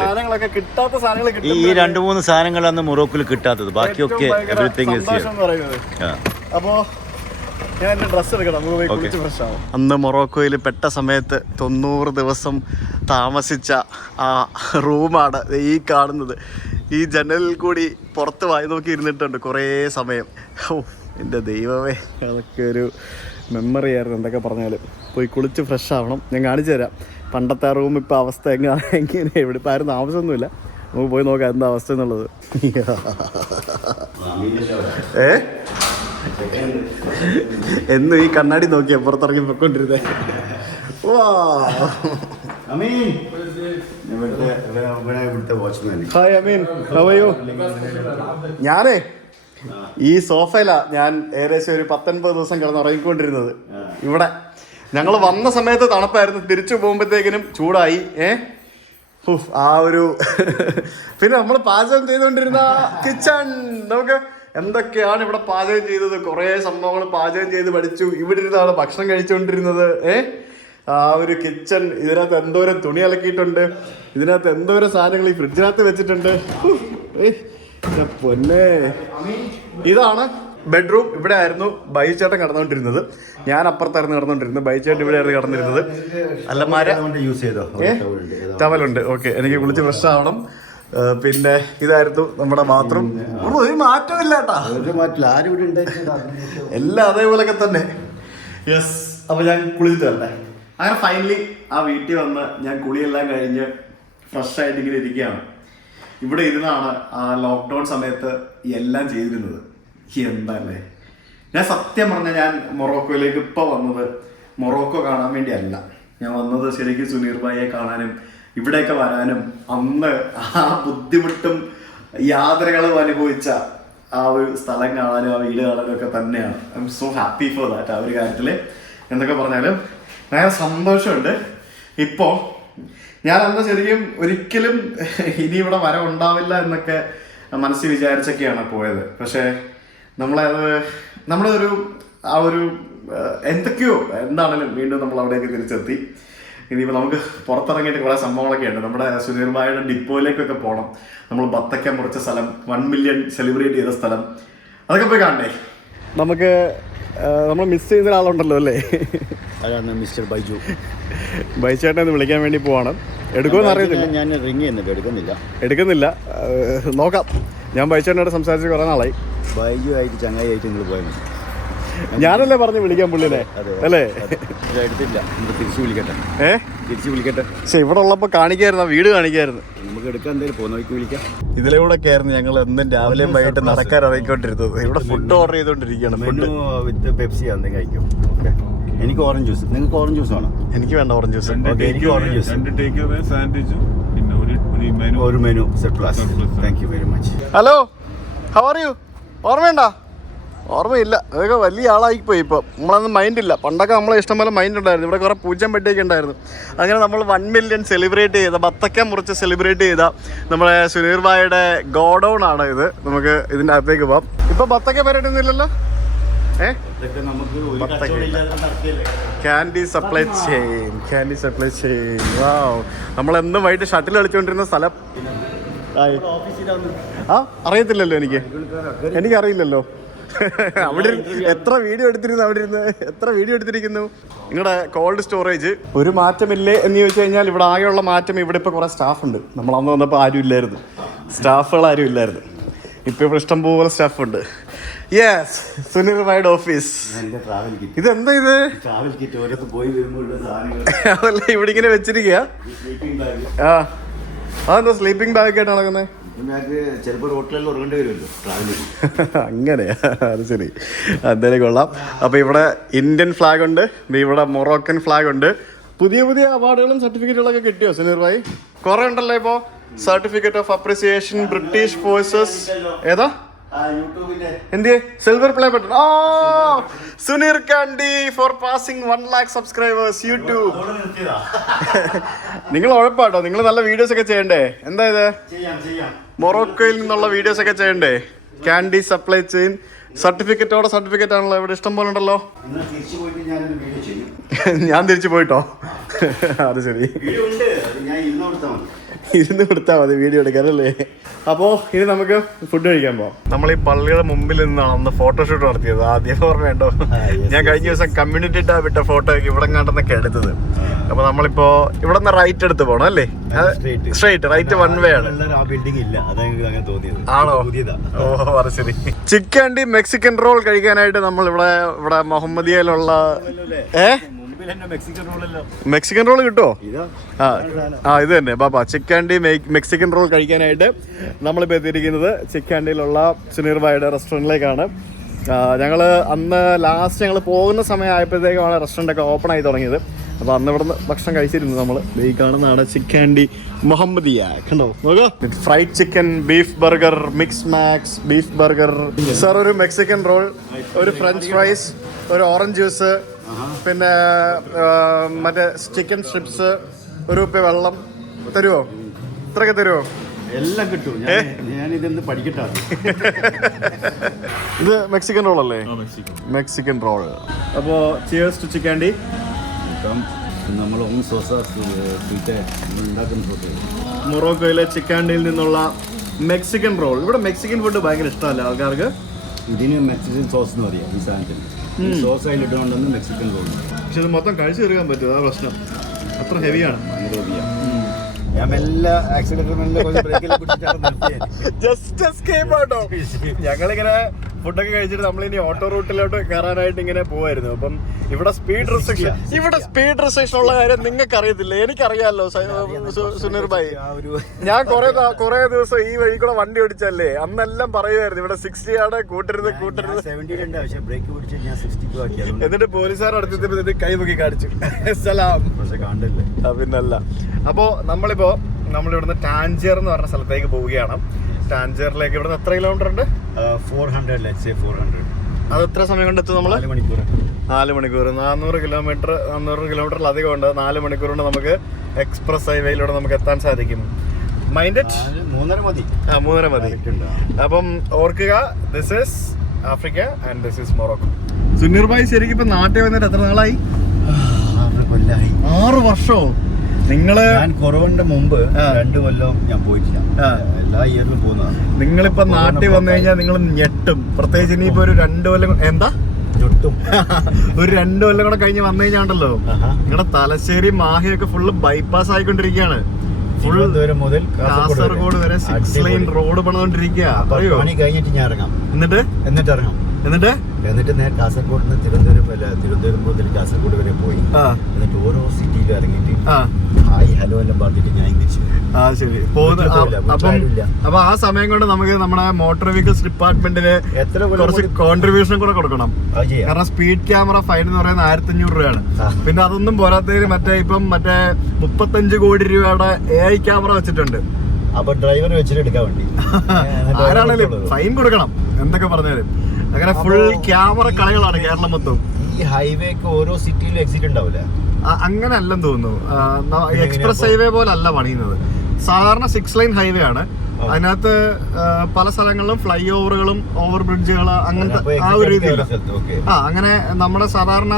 സാധനങ്ങളൊക്കെ കിട്ടാത്ത സാധനങ്ങൾ കിട്ടും. ഈ 2-3 സാധനങ്ങളാണ് മൊറോക്കോയിൽ കിട്ടാത്തത്. ബാക്കിയൊക്കെ എവരിത്തിങ് ഈസ് ഹിയർ. അപ്പോ ഞാൻ എന്റെ ഡ്രസ്സ് എടുക്കണം. അന്ന് മൊറോക്കോയിൽ പെട്ട സമയത്ത് 90 ദിവസം താമസിച്ച ആ റൂമാണ് ഈ കാണുന്നത്. ഈ ജനലിൽ കൂടി പുറത്ത് വായി നോക്കി ഇരുന്നിട്ടുണ്ട് കുറേ സമയം. എൻ്റെ ദൈവമേ, അതൊക്കെ ഒരു മെമ്മറി ആയിരുന്നു. എന്തൊക്കെ പറഞ്ഞാലും പോയി കുളിച്ച് ഫ്രഷ് ആവണം. ഞാൻ കാണിച്ചു തരാം പണ്ടത്തെ ആ റൂം ഇപ്പോൾ അവസ്ഥ എങ്ങനെ. ഇവിടെ ഇപ്പോൾ ആരും താമസമൊന്നുമില്ല. നമുക്ക് പോയി നോക്കാം എന്താ അവസ്ഥ എന്നുള്ളത്. എന്നും ഈ കണ്ണാടി നോക്കിയാ പുറത്തിറങ്ങി പൊയ്ക്കൊണ്ടിരുന്നേ. Hi Ameen, how are you? ഞാനേ ഈ സോഫയിലാ ഞാൻ ഏകദേശം ഒരു 19 ദിവസം കിടന്നുറങ്ങിക്കൊണ്ടിരുന്നത്. ഇവിടെ ഞങ്ങൾ വന്ന സമയത്ത് തണുപ്പായിരുന്നു, തിരിച്ചു പോകുമ്പോഴത്തേക്കിനും ചൂടായി. ആ ഒരു പിന്നെ നമ്മൾ പാചകം ചെയ്തുകൊണ്ടിരുന്ന കിച്ചൺ, നമുക്ക് എന്തൊക്കെയാണ് ഇവിടെ പാചകം ചെയ്തത്. കുറേ സംഭവങ്ങൾ പാചകം ചെയ്ത് പഠിച്ചു. ഇവിടെ ഇരുന്നാണ് ഭക്ഷണം കഴിച്ചുകൊണ്ടിരുന്നത്. ആ ഒരു കിച്ചൺ, ഇതിനകത്ത് എന്തോരം തുണി അലക്കിയിട്ടുണ്ട്, ഇതിനകത്ത് എന്തോരം സാധനങ്ങൾ ഈ ഫ്രിഡ്ജിനകത്ത് വെച്ചിട്ടുണ്ട്. പൊന്നെ, ഇതാണ് ബെഡ്റൂം. ഇവിടെ ആയിരുന്നു ബൈജു ചേട്ടൻ കിടന്നുകൊണ്ടിരുന്നത്. ഞാൻ അപ്പുറത്തായിരുന്നു കിടന്നുകൊണ്ടിരുന്നത്. ബൈജു ചേട്ടൻ ഇവിടെ ആയിരുന്നു കിടന്നിരുന്നത്. അല്ലമാര യൂസ് ചെയ്തോ? ടവലുണ്ട്. ഓക്കെ, എനിക്ക് കുളിച്ച് ഫ്രഷ് ആവണം. പിന്നെ ഇതായിരുന്നു നമ്മുടെ ബാത്റൂം. ഒരു മാറ്റമില്ല കേട്ടാ, എല്ലാം അതേപോലൊക്കെ തന്നെ. യെസ്. അപ്പൊ ഞാൻ കുളിച്ചിട്ട് വരട്ടെ. അങ്ങനെ ഫൈനലി ആ വീട്ടിൽ വന്ന് ഞാൻ കുളിയെല്ലാം കഴിഞ്ഞ് ഫ്രഷ് ആയിട്ട് ഇങ്ങനെ ഇരിക്കുകയാണ്. ഇവിടെ ഇരുന്നാണ് ആ ലോക്ക്ഡൗൺ സമയത്ത് എല്ലാം ചെയ്തിരുന്നത്. എന്തല്ലേ, ഞാൻ സത്യം പറഞ്ഞാൽ ഞാൻ മൊറോക്കോയിലേക്ക് ഇപ്പോൾ വന്നത് മൊറോക്കോ കാണാൻ വേണ്ടിയല്ല. ഞാൻ വന്നത് ശരിക്കും സുനീർ ഭായിയെ കാണാനും ഇവിടെയൊക്കെ വരാനും അന്ന് ആ ബുദ്ധിമുട്ടും യാത്രകളും അനുഭവിച്ച ആ ഒരു സ്ഥലം കാണാനും ആ വീട് കാണാനും ഒക്കെ തന്നെയാണ്. I M so happy for that. ആ ഒരു കാര്യത്തിൽ എന്തൊക്കെ പറഞ്ഞാലും ഭയങ്കര സന്തോഷമുണ്ട്. ഇപ്പോൾ ഞാൻ അന്ന് ശരിക്കും ഒരിക്കലും ഇനി ഇവിടെ വരവുണ്ടാവില്ല എന്നൊക്കെ മനസ്സിൽ വിചാരിച്ചൊക്കെയാണ് പോയത്. പക്ഷേ നമ്മളൊരു ആ ഒരു എന്തൊക്കെയോ എന്താണെങ്കിലും വീണ്ടും നമ്മൾ അവിടേക്ക് തിരിച്ചെത്തി. ഇനിയിപ്പോൾ നമുക്ക് പുറത്തിറങ്ങിയിട്ട് കുറേ സംഭവങ്ങളൊക്കെ ഉണ്ട്. നമ്മുടെ സുനീർ ഭായിയുടെ ഡിപ്പോയിലേക്കൊക്കെ പോകണം. നമ്മൾ ബത്തക്ക മുറിച്ച സ്ഥലം, 1 മില്യൺ സെലിബ്രേറ്റ് ചെയ്ത സ്ഥലം, അതൊക്കെ പോയി കാണണ്ടേ. നമുക്ക് നമ്മൾ മിസ് ചെയ്യുന്ന ഒരാളുണ്ടല്ലോ അല്ലേ, അതാണ് മിസ്റ്റർ ബൈജു. ബൈച്ചേട്ടനെ ഒന്ന് വിളിക്കാൻ വേണ്ടി പോവാണ്. എടുക്കുമെന്ന് അറിയത്തില്ല. ഞാൻ റിങ് ചെയ്യുന്നുണ്ട്, എടുക്കുന്നില്ല. നോക്കാം. ഞാൻ ബൈച്ചേട്ടനോട് സംസാരിച്ച് കുറേ നാളായി. ബൈജു ആയിട്ട് ചങ്ങായി ആയിട്ട് നിങ്ങൾ പോയാൽ മതി. ഞാനല്ലേ പറഞ്ഞു വിളിക്കാൻ പുള്ളിനെ, അല്ലേ? എടുത്തില്ല, തിരിച്ചു വിളിക്കട്ടെ. തിരിച്ചു വിളിക്കട്ടെ. പക്ഷെ ഇവിടെ ഉള്ളപ്പോൾ കാണിക്കായിരുന്നു, വീട് കാണിക്കായിരുന്നു. നമുക്ക് എടുക്കാൻ എന്തെങ്കിലും പോകുന്ന വഴിക്ക് വിളിക്കാം. ഇതിലൂടെ ഒക്കെ ആയിരുന്നു ഞങ്ങൾ എന്നും രാവിലെയും വൈകിട്ട് നടക്കാൻ ഇറങ്ങിക്കൊണ്ടിരുന്നത്. ഇവിടെ ഫുഡ് ഓർഡർ ചെയ്തോണ്ടിരിക്കുകയാണ്. മെനു വിത്ത് പെപ്സി എന്തെങ്കിലും കഴിക്കും. എനിക്ക് ഓറഞ്ച് ജ്യൂസ്. നിങ്ങൾക്ക് ഓറഞ്ച് ജ്യൂസ് ആണോ? എനിക്ക് വേണ്ട ഓറഞ്ച് ജ്യൂസ്. എനിക്ക് ഓറഞ്ച് ജ്യൂസ്. ഒരു menu set plus. Thank you very much. Hello, how are U? ഓർമ്മയുണ്ടോ? ഓർമ്മയില്ല, അതൊക്കെ വലിയ ആളായിപ്പോയി ഇപ്പോൾ. നമ്മളതൊന്നും മൈൻഡില്ല. പണ്ടൊക്കെ നമ്മളെ ഇഷ്ടംപോലെ മൈൻഡ് ഉണ്ടായിരുന്നു. ഇവിടെ കുറേ പൂജ്യം പെട്ടിയൊക്കെ ഉണ്ടായിരുന്നു. അങ്ങനെ നമ്മൾ 1 മില്യൺ സെലിബ്രേറ്റ് ചെയ്ത, ബത്തക്ക മുറിച്ച് സെലിബ്രേറ്റ് ചെയ്ത നമ്മുടെ സുനീർ ഭായിയുടെ ഗോഡൗൺ ആണ് ഇത്. നമുക്ക് ഇതിൻ്റെ അകത്തേക്ക് പോവാം. ഇപ്പോൾ ബത്തക്ക പരിപാടിയൊന്നുമില്ലല്ലോ. Candy supply chain. വാവ്, നമ്മളെന്നും വൈകിട്ട് ഷട്ടിൽ കളിച്ചുകൊണ്ടിരുന്ന സ്ഥലം. അറിയത്തില്ലല്ലോ എനിക്കറിയില്ലല്ലോ. അവിടെ എത്ര വീഡിയോ എടുത്തിരിക്കുന്നു. നിങ്ങളുടെ കോൾഡ് സ്റ്റോറേജ് ഒരു മാറ്റമില്ലേ എന്ന് ചോദിച്ചു കഴിഞ്ഞാൽ ഇവിടെ ആകെയുള്ള മാറ്റം, ഇവിടെ ഇപ്പോൾ കുറേ സ്റ്റാഫുണ്ട്. നമ്മളന്ന് വന്നപ്പോൾ ആരും ഇല്ലായിരുന്നു, സ്റ്റാഫുകൾ ആരും ഇല്ലായിരുന്നു. ഇപ്പോൾ ഇഷ്ടംപോലെ സ്റ്റാഫുണ്ട്. യെസ്, സുനീർ ഭായിയുടെ ഓഫീസ്. ഇതെന്താ ഇത്? അതല്ല, ഇവിടെ ഇങ്ങനെ വെച്ചിരിക്കുക. അതെന്താ സ്ലീപ്പിംഗ് ബാഗ് ആയിട്ട് നടക്കുന്നത്? അങ്ങനെയാ, അത് ശരി. എന്തായാലും കൊള്ളാം. അപ്പൊ ഇവിടെ ഇന്ത്യൻ ഫ്ലാഗ് ഉണ്ട്, ഇവിടെ മൊറോക്കൻ ഫ്ലാഗ് ഉണ്ട്. പുതിയ അവാർഡുകളും സർട്ടിഫിക്കറ്റുകളൊക്കെ കിട്ടിയോ സുനീർ ഭായി? കുറെ ഉണ്ടല്ലോ ഇപ്പോ. Certificate of appreciation, British forces. ഏതാ? എന്തിയെ? Silver play button. Suneer candy four passing 1 lakh subscribers YouTube. നിങ്ങൾ ഉഴപ്പാട്ടോ, നിങ്ങൾ നല്ല വീഡിയോസ് ഒക്കെ ചെയ്യണ്ടേ? എന്താ ഇത്? മൊറോക്കോയിൽ നിന്നുള്ള വീഡിയോസ് ഒക്കെ ചെയ്യണ്ടേ? കാൻഡി സപ്ലൈ ചെയിൻ സർട്ടിഫിക്കറ്റ് ആണല്ലോ ഇവിടെ ഇഷ്ടം പോലെ ഉണ്ടല്ലോ. ഞാൻ തിരിച്ചു പോയിട്ടോ? അത് ശരി, ഇരുന്ന് കൊടുത്താൽ മതി വീഡിയോ എടുക്കാനല്ലേ. അപ്പോൾ ഇനി നമുക്ക് ഫുഡ് കഴിക്കാൻ പോവാം. നമ്മൾ ഈ പള്ളിയുടെ മുമ്പിൽ നിന്നാണ് അന്ന് ഫോട്ടോഷൂട്ട് നടത്തിയത്. ആദ്യം ഓർമ്മയുണ്ടോ? ഞാൻ കഴിഞ്ഞ ദിവസം കമ്മ്യൂണിറ്റി ടാബ് ഇട്ട ഫോട്ടോ ഇവിടെ കണ്ടെന്നൊക്കെ എടുത്തത്. അപ്പൊ നമ്മളിപ്പോ ഇവിടെ നിന്ന് റൈറ്റ് എടുത്ത് പോകണം അല്ലേ? സ്ട്രൈറ്റ് റൈറ്റ്, 1 way ആണ്. ആണോ? ഓ, അത് ശരി. ചിക്കൻഡി മെക്സിക്കൻ റോൾ കഴിക്കാനായിട്ട് നമ്മൾ ഇവിടെ മുഹമ്മദിയയിലുള്ള മെക്സിക്കൻ റോൾ കിട്ടുമോ? ഇത് തന്നെ ബാബാ, ചിക്കൻഡി മെക്സിക്കൻ റോൾ കഴിക്കാനായിട്ട് നമ്മളിപ്പോൾ എത്തിയിരിക്കുന്നത് ചിക്കൻഡിയിലുള്ള സുനീർ ഭായിയുടെ റെസ്റ്റോറൻറ്റിലേക്കാണ്. ഞങ്ങൾ അന്ന് ലാസ്റ്റ് ഞങ്ങൾ പോകുന്ന സമയം ആയപ്പോഴത്തേക്കാണ് റെസ്റ്റോറൻ്റ് ഓപ്പൺ ആയി തുടങ്ങിയത്. അപ്പോൾ അന്ന് ഇവിടെ നിന്ന് ഭക്ഷണം കഴിച്ചിരുന്നു. നമ്മൾ ഈ കാണുന്നതാണ് ചിക്കൻഡി മുഹമ്മദിയ. കണ്ടോ, fried chicken, beef burger, mix max beef burger. Sir, ഒരു മെക്സിക്കൻ റോൾ, ഒരു ഫ്രഞ്ച് ഫ്രൈസ്, ഒരു ഓറഞ്ച് ജ്യൂസ്, പിന്നെ മറ്റേ ചിക്കൻ സ്ട്രിപ്സ്, 1 കുപ്പി വെള്ളം. തരുമോ? ഇത്രയൊക്കെ തരുമോ? എല്ലാം കിട്ടും. ഞാൻ ഇതെന്ത് പഠിക്കട്ടെ. ഇത് മെക്സിക്കൻ റോൾ അല്ലേ? Mexican roll. അപ്പോൾ ചിയേഴ്സ് ടു ചിക്കൻഡി. നമ്മൾ മൊറോക്കോയിലെ ചിക്കൻഡിയിൽ നിന്നുള്ള മെക്സിക്കൻ റോൾ. ഇവിടെ മെക്സിക്കൻ ഫുഡ് ഭയങ്കര ഇഷ്ടമല്ലേ ആൾക്കാർക്ക്? ഇതിന് മെക്സിക്കൻ സോസ് എന്ന് പറയാം. ഈ സാധനത്തിന് സോസ് അതിലിട്ടുകൊണ്ടെന്ന് മെക്സിക്കൻ റോൾ. പക്ഷെ ഇത് മൊത്തം കഴിച്ചു തീർക്കാൻ പറ്റും, ആ പ്രശ്നം. അത്ര ഹെവിയാണ്. ഞാൻ എല്ലാ ജസ്റ്റ് എസ്കേപ്പ് ആട്ടോ. ഞങ്ങളിങ്ങനെ ഫുഡൊക്കെ കഴിച്ചിട്ട് നമ്മളിനി ഓട്ടോ റൂട്ടിലോട്ട് കയറാനായിട്ട് ഇങ്ങനെ പോവായിരുന്നു. അപ്പം ഇവിടെ സ്പീഡ് റെസ്ട്രിക്ഷൻ ഉള്ള കാര്യം നിങ്ങൾക്ക് അറിയത്തില്ല, എനിക്കറിയാമല്ലോ സുനീർ ഭായി. ഞാൻ കുറെ ദിവസം ഈ വഴി കൂടെ വണ്ടി ഓടിച്ചല്ലേ, അന്നെല്ലാം പറയുമായിരുന്നു ഇവിടെ 60 ആണ് കൂട്ടരുത്. എന്നിട്ട് പോലീസുകാർ അടുത്തെത്തിയപ്പോ കൈ പൊക്കി കാണിച്ചു. പിന്നല്ല. അപ്പോ നമ്മളിവിടുന്ന് ടാഞ്ചിയർ എന്ന് പറഞ്ഞ സ്ഥലത്തേക്ക് പോവുകയാണ്. ടാഞ്ചിയറിലേക്ക് ഇവിടുന്ന് എത്ര കിലോമീറ്റർ ഉണ്ട്? 400. അത് എത്ര സമയം കൊണ്ട് എത്തും? നമ്മൾ 4 മണിക്കൂർ. 400 കിലോമീറ്ററിലധികം ഉണ്ട്. 4 മണിക്കൂർ കൊണ്ട് നമുക്ക് എക്സ്പ്രസ് ഹൈവേയിലൂടെ നമുക്ക് എത്താൻ സാധിക്കും. മൈൻഡഡ്? 3:30 മതി. അപ്പം ഓർക്കുക, this is Africa and this is Morocco. Suneer bhai ശരിക്കും ഇപ്പൊ നാട്ടിൽ വന്നിട്ട് എത്ര നാളായി? 6 വർഷമോ? ഞാൻ കൊറോണയുടെ മുമ്പ് 2 കൊല്ലം ഞാൻ പോയിട്ടില്ല. എല്ലാ ഇയറിലും പോകുന്നതാണ്. നിങ്ങളിപ്പോ നാട്ടിൽ വന്നു കഴിഞ്ഞാൽ നിങ്ങൾ ഞെട്ടും. പ്രത്യേകിച്ച് ഇനിയിപ്പോ ഒരു 2 കൊല്ലം ഒരു 2 കൊല്ലം കൂടെ കഴിഞ്ഞ് വന്നു കഴിഞ്ഞാണ്ടല്ലോ, നിങ്ങളുടെ തലശ്ശേരി മാഹിയൊക്കെ ഫുള്ള് ബൈപ്പാസ് ആയിക്കൊണ്ടിരിക്കുകയാണ്. മുതൽ കാസർഗോഡ് വരെ 6 ലൈൻ റോഡ് പണിതോണ്ടിരിക്കുക. കഴിഞ്ഞിട്ട് ഞാൻ ഇറങ്ങാം. എന്നിട്ട് ഇറങ്ങാം. എന്നിട്ട് നേരെ കാസർഗോഡ് നിന്ന് തിരുവനന്തപുരം മുതൽ കാസർഗോഡ് വരെ പോയി. എന്നിട്ട് ഓരോ സിറ്റിയിലും ഇറങ്ങിയിട്ട് ഹായ് ഹലോ എല്ലാം പറഞ്ഞിട്ട് ഞാൻ തിരിച്ചു. അപ്പൊ ആ സമയം കൊണ്ട് നമുക്ക് നമ്മുടെ മോട്ടോർ വെഹിക്കിൾസ് ഡിപ്പാർട്ട്മെന്റിന് കുറച്ച് കോൺട്രിബ്യൂഷൻ കൂടെ കൊടുക്കണം. കാരണം സ്പീഡ് ക്യാമറ ഫൈൻ എന്ന് പറയുന്നത് 1500 രൂപയാണ്. പിന്നെ അതൊന്നും പോരാത്തതിന് മറ്റേ 35 കോടി രൂപയുടെ AI ക്യാമറ വെച്ചിട്ടുണ്ട്. അപ്പൊ ഡ്രൈവർ വെച്ചിട്ട് എടുക്കാൻ വേണ്ടി ആരാണേലും ഫൈൻ കൊടുക്കണം എന്തൊക്കെ പറഞ്ഞാലും. അങ്ങനെ ഫുൾ ക്യാമറ കളികളാണ് കേരളം മൊത്തം. ഈ ഹൈവേക്ക് ഓരോ സിറ്റിയിലും എക്സിറ്റ് ഉണ്ടാവില്ല? അങ്ങനെ അല്ലെന്ന് തോന്നുന്നു. എക്സ്പ്രസ് ഹൈവേ പോലെ അല്ല പണിയുന്നത്. സാധാരണ 6 ലൈൻ ഹൈവേ ആണ്. അതിനകത്ത് പല സ്ഥലങ്ങളിലും ഫ്ലൈ ഓവറുകളും ഓവർ ബ്രിഡ്ജുകൾ അങ്ങനത്തെ ആ ഒരു രീതിയില്ല. അങ്ങനെ നമ്മുടെ സാധാരണ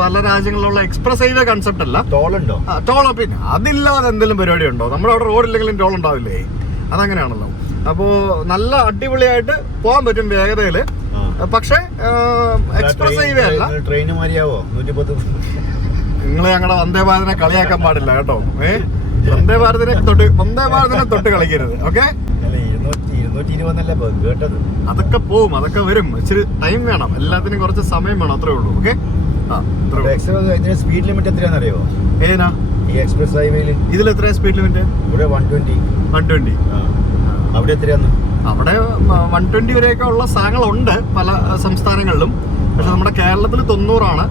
പല രാജ്യങ്ങളിലുള്ള എക്സ്പ്രസ് ഹൈവേ കൺസെപ്റ്റ് അല്ല. ടോളോ പിന്നെ അതില്ലാതെ എന്തെങ്കിലും പരിപാടി ഉണ്ടോ? നമ്മുടെ അവിടെ റോഡില്ലെങ്കിലും ടോൾ ഉണ്ടാവില്ലേ? അതങ്ങനെയാണല്ലോ. അപ്പോ നല്ല അടിപൊളിയായിട്ട് പോകാൻ പറ്റും വേഗതയില്. പക്ഷെ എക്സ്പ്രസ് ഹൈവേ അല്ല. ട്രെയിൻ മാറിയാവോ? 110. നിങ്ങൾ ഞങ്ങളുടെ വന്ദേ ഭാരതിനെ കളിയാക്കാൻ പാടില്ല കേട്ടോ. വന്ദേ ഭാരതിനെ തൊട്ട് കളിക്കരുത്. ഓക്കെ, അതൊക്കെ പോവും, അതൊക്കെ വരും. ഇച്ചിരി ടൈം വേണം, എല്ലാത്തിനും കുറച്ച് സമയം വേണം, അത്രേ ഉള്ളൂ. ഓക്കെ, സ്പീഡ് ലിമിറ്റ് എത്രയാണെന്ന് അറിയോ? ഏനാ ഈ എക്സ്പ്രസ് ഹൈവേയിൽ ഇതിൽ എത്രയാ സ്പീഡ് ലിമിറ്റ്? ഇവിടെ 120. അവിടെ എത്രയാന്ന്? അവിടെ 120 വരെയൊക്കെ ഉള്ള സ്ഥലങ്ങളുണ്ട് പല സംസ്ഥാനങ്ങളിലും. പക്ഷെ നമ്മുടെ കേരളത്തിൽ 90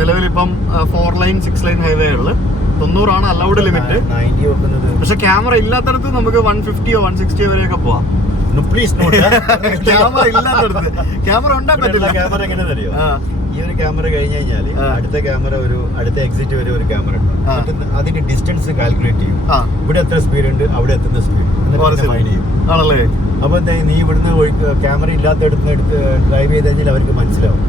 നിലവിലിപ്പം 4 ലൈൻ 6 ലൈൻ ഹൈവേകളിൽ 90 അലൗഡ് ലിമിറ്റ്. പക്ഷെ ക്യാമറ ഇല്ലാത്തടത്ത് നമുക്ക് 150 160 വരെയൊക്കെ പോവാം. ക്യാമറ ഇല്ലാത്തടത്ത്. ക്യാമറ ഉണ്ടാൻ പറ്റില്ല. ക്യാമറ എങ്ങനെ അറിയോ? ഈ ഒരു ക്യാമറ കഴിഞ്ഞ് കഴിഞ്ഞാൽ അടുത്ത ക്യാമറ അടുത്ത എക്സിറ്റ് വരെ ഒരു ക്യാമറ ഉണ്ട്. അതിന്റെ ഡിസ്റ്റൻസ് കാൽക്കുലേറ്റ് ചെയ്യും. ഇവിടെ എത്ര സ്പീഡ് ഉണ്ട്, അവിടെ എത്തുന്ന സ്പീഡ് ഫൈൻ ചെയ്യും. ആണല്ലേ? അപ്പൊ നീ ഇവിടുന്ന് ക്യാമറ ഇല്ലാത്തടത്ത് ഡ്രൈവ് ചെയ്ത് കഴിഞ്ഞാൽ അവർക്ക് മനസ്സിലാവും.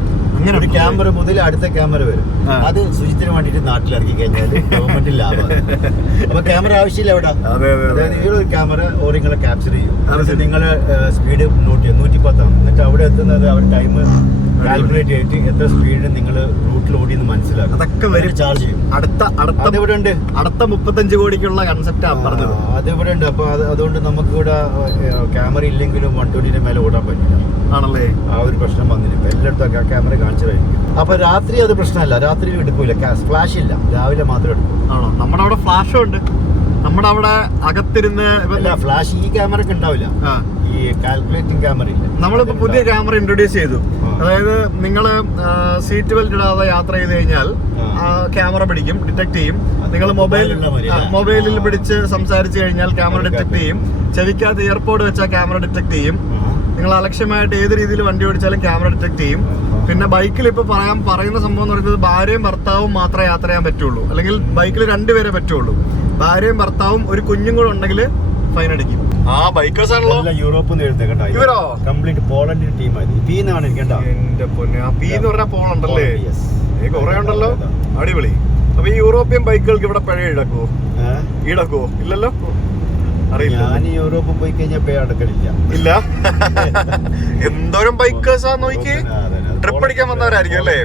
ഒരു ക്യാമറ മുതൽ അടുത്ത ക്യാമറ വരും. അത് സുജിത്തിന് വേണ്ടിട്ട് നാട്ടിലിറക്കി കഴിഞ്ഞാൽ ഗവൺമെന്റ് ലാഭം. അപ്പൊ ക്യാമറ ആവശ്യമില്ല അവിടെ. അതായത് ഈ ഒരു ക്യാമറ ഓരങ്ങളെ ക്യാപ്ചർ ചെയ്യും. നിങ്ങളെ സ്പീഡ് നോട്ട് ചെയ്യും 110. എന്നിട്ട് അവിടെ എത്തുന്നത് അവർ ടൈം കാൽക്കുലേറ്റ് ചെയ്തിട്ട് എത്ര സ്പീഡ് നിങ്ങൾ റൂട്ടിൽ ഓടിയെന്ന് മനസ്സിലാക്കും. അതൊക്കെ വരും, ചാർജ് ചെയ്യും. അതിവിടെ ഉണ്ട്. അടുത്ത 35 കോടിക്കുള്ള കൺസെപ്റ്റ് പറഞ്ഞത് അതിവിടെ ഉണ്ട്. അപ്പൊ അതുകൊണ്ട് നമുക്ക് ഇവിടെ ക്യാമറ ഇല്ലെങ്കിലും 120 മേലെ ഓടാൻ പറ്റില്ല. ആണല്ലേ? ആ ഒരു പ്രശ്നം വന്നില്ല. എല്ലായിടത്തും ആ ക്യാമറ കാണിച്ചതായിരിക്കും. അപ്പൊ രാത്രി അത് പ്രശ്നമല്ല, രാത്രി എടുക്കൂല, ഫ്ലാഷ് ഇല്ല, രാവിലെ മാത്രം എടുക്കും. ആണോ? നമ്മുടെ അവിടെ ഫ്ലാഷും ഉണ്ട്. നമ്മുടെ അവിടെ അകത്തിരുന്ന് ഫ്ലാഷ് ഈ ക്യാമറക്ക് ഉണ്ടാവില്ല. ഈ കാൽക്കുലേറ്റിംഗ് ക്യാമറ ഇല്ല. നമ്മളിപ്പോ പുതിയ ക്യാമറ ഇൻട്രൊഡ്യൂസ് ചെയ്തു. അതായത് നിങ്ങള് സീറ്റ് ബെൽറ്റ് ഇടാതെ യാത്ര ചെയ്ത് കഴിഞ്ഞാൽ ക്യാമറ പിടിക്കും, ഡിറ്റക്ട് ചെയ്യും. നിങ്ങൾ മൊബൈലിൽ പിടിച്ച് സംസാരിച്ചു കഴിഞ്ഞാൽ ക്യാമറ ഡിറ്റക്ട് ചെയ്യും. ചെവിക്കകത്ത് ഇയർപോഡ് വെച്ചാൽ ക്യാമറ ഡിറ്റക്ട് ചെയ്യും. നിങ്ങൾ അലക്ഷ്യമായിട്ട് ഏത് രീതിയിൽ വണ്ടി ഓടിച്ചാലും ക്യാമറ ഡിറ്റക്ട് ചെയ്യും. പിന്നെ ബൈക്കിൽ ഇപ്പൊ പറയുന്ന സംഭവം എന്ന് പറയുന്നത് ഭാര്യയും ഭർത്താവും മാത്രമേ യാത്ര ചെയ്യാൻ പറ്റുള്ളൂ. അല്ലെങ്കിൽ ബൈക്കിൽ 2 പേരെ പറ്റുള്ളൂ. ഭാര്യയും ഭർത്താവും ഒരു കുഞ്ഞും കൂടെ ഉണ്ടെങ്കിൽ ഫൈൻ അടിക്കും. ആ ബൈക്കേഴ്സ് ആണല്ലോ. യൂറോപ്പിൽ നിന്ന് ഇവരോ? കംപ്ലീറ്റ് പോളണ്ടിന്റെ ടീമാണ്. പി എന്നാണ് എന്റെ പൊന്നെ. ആ പി എന്ന് പറഞ്ഞാൽ പോളണ്ടല്ലേ? കുറെ ഉണ്ടല്ലോ. അടിപൊളി. അപ്പൊ ഈ യൂറോപ്യൻ ബൈക്കുകൾക്ക് ഇവിടെ പിഴ ഈടാക്കുവോ? ഇല്ലല്ലോ, അറിയില്ല. ഞാൻ യൂറോപ്പിൽ പോയി കഴിഞ്ഞാൽ പേ അടക്കലില്ല. ഇല്ല. എന്തോരം ബൈക്കേഴ്സാ നോക്കി. ട്രിപ്പ് അടിക്കാൻ വന്നവരായിരിക്കും അല്ലേ?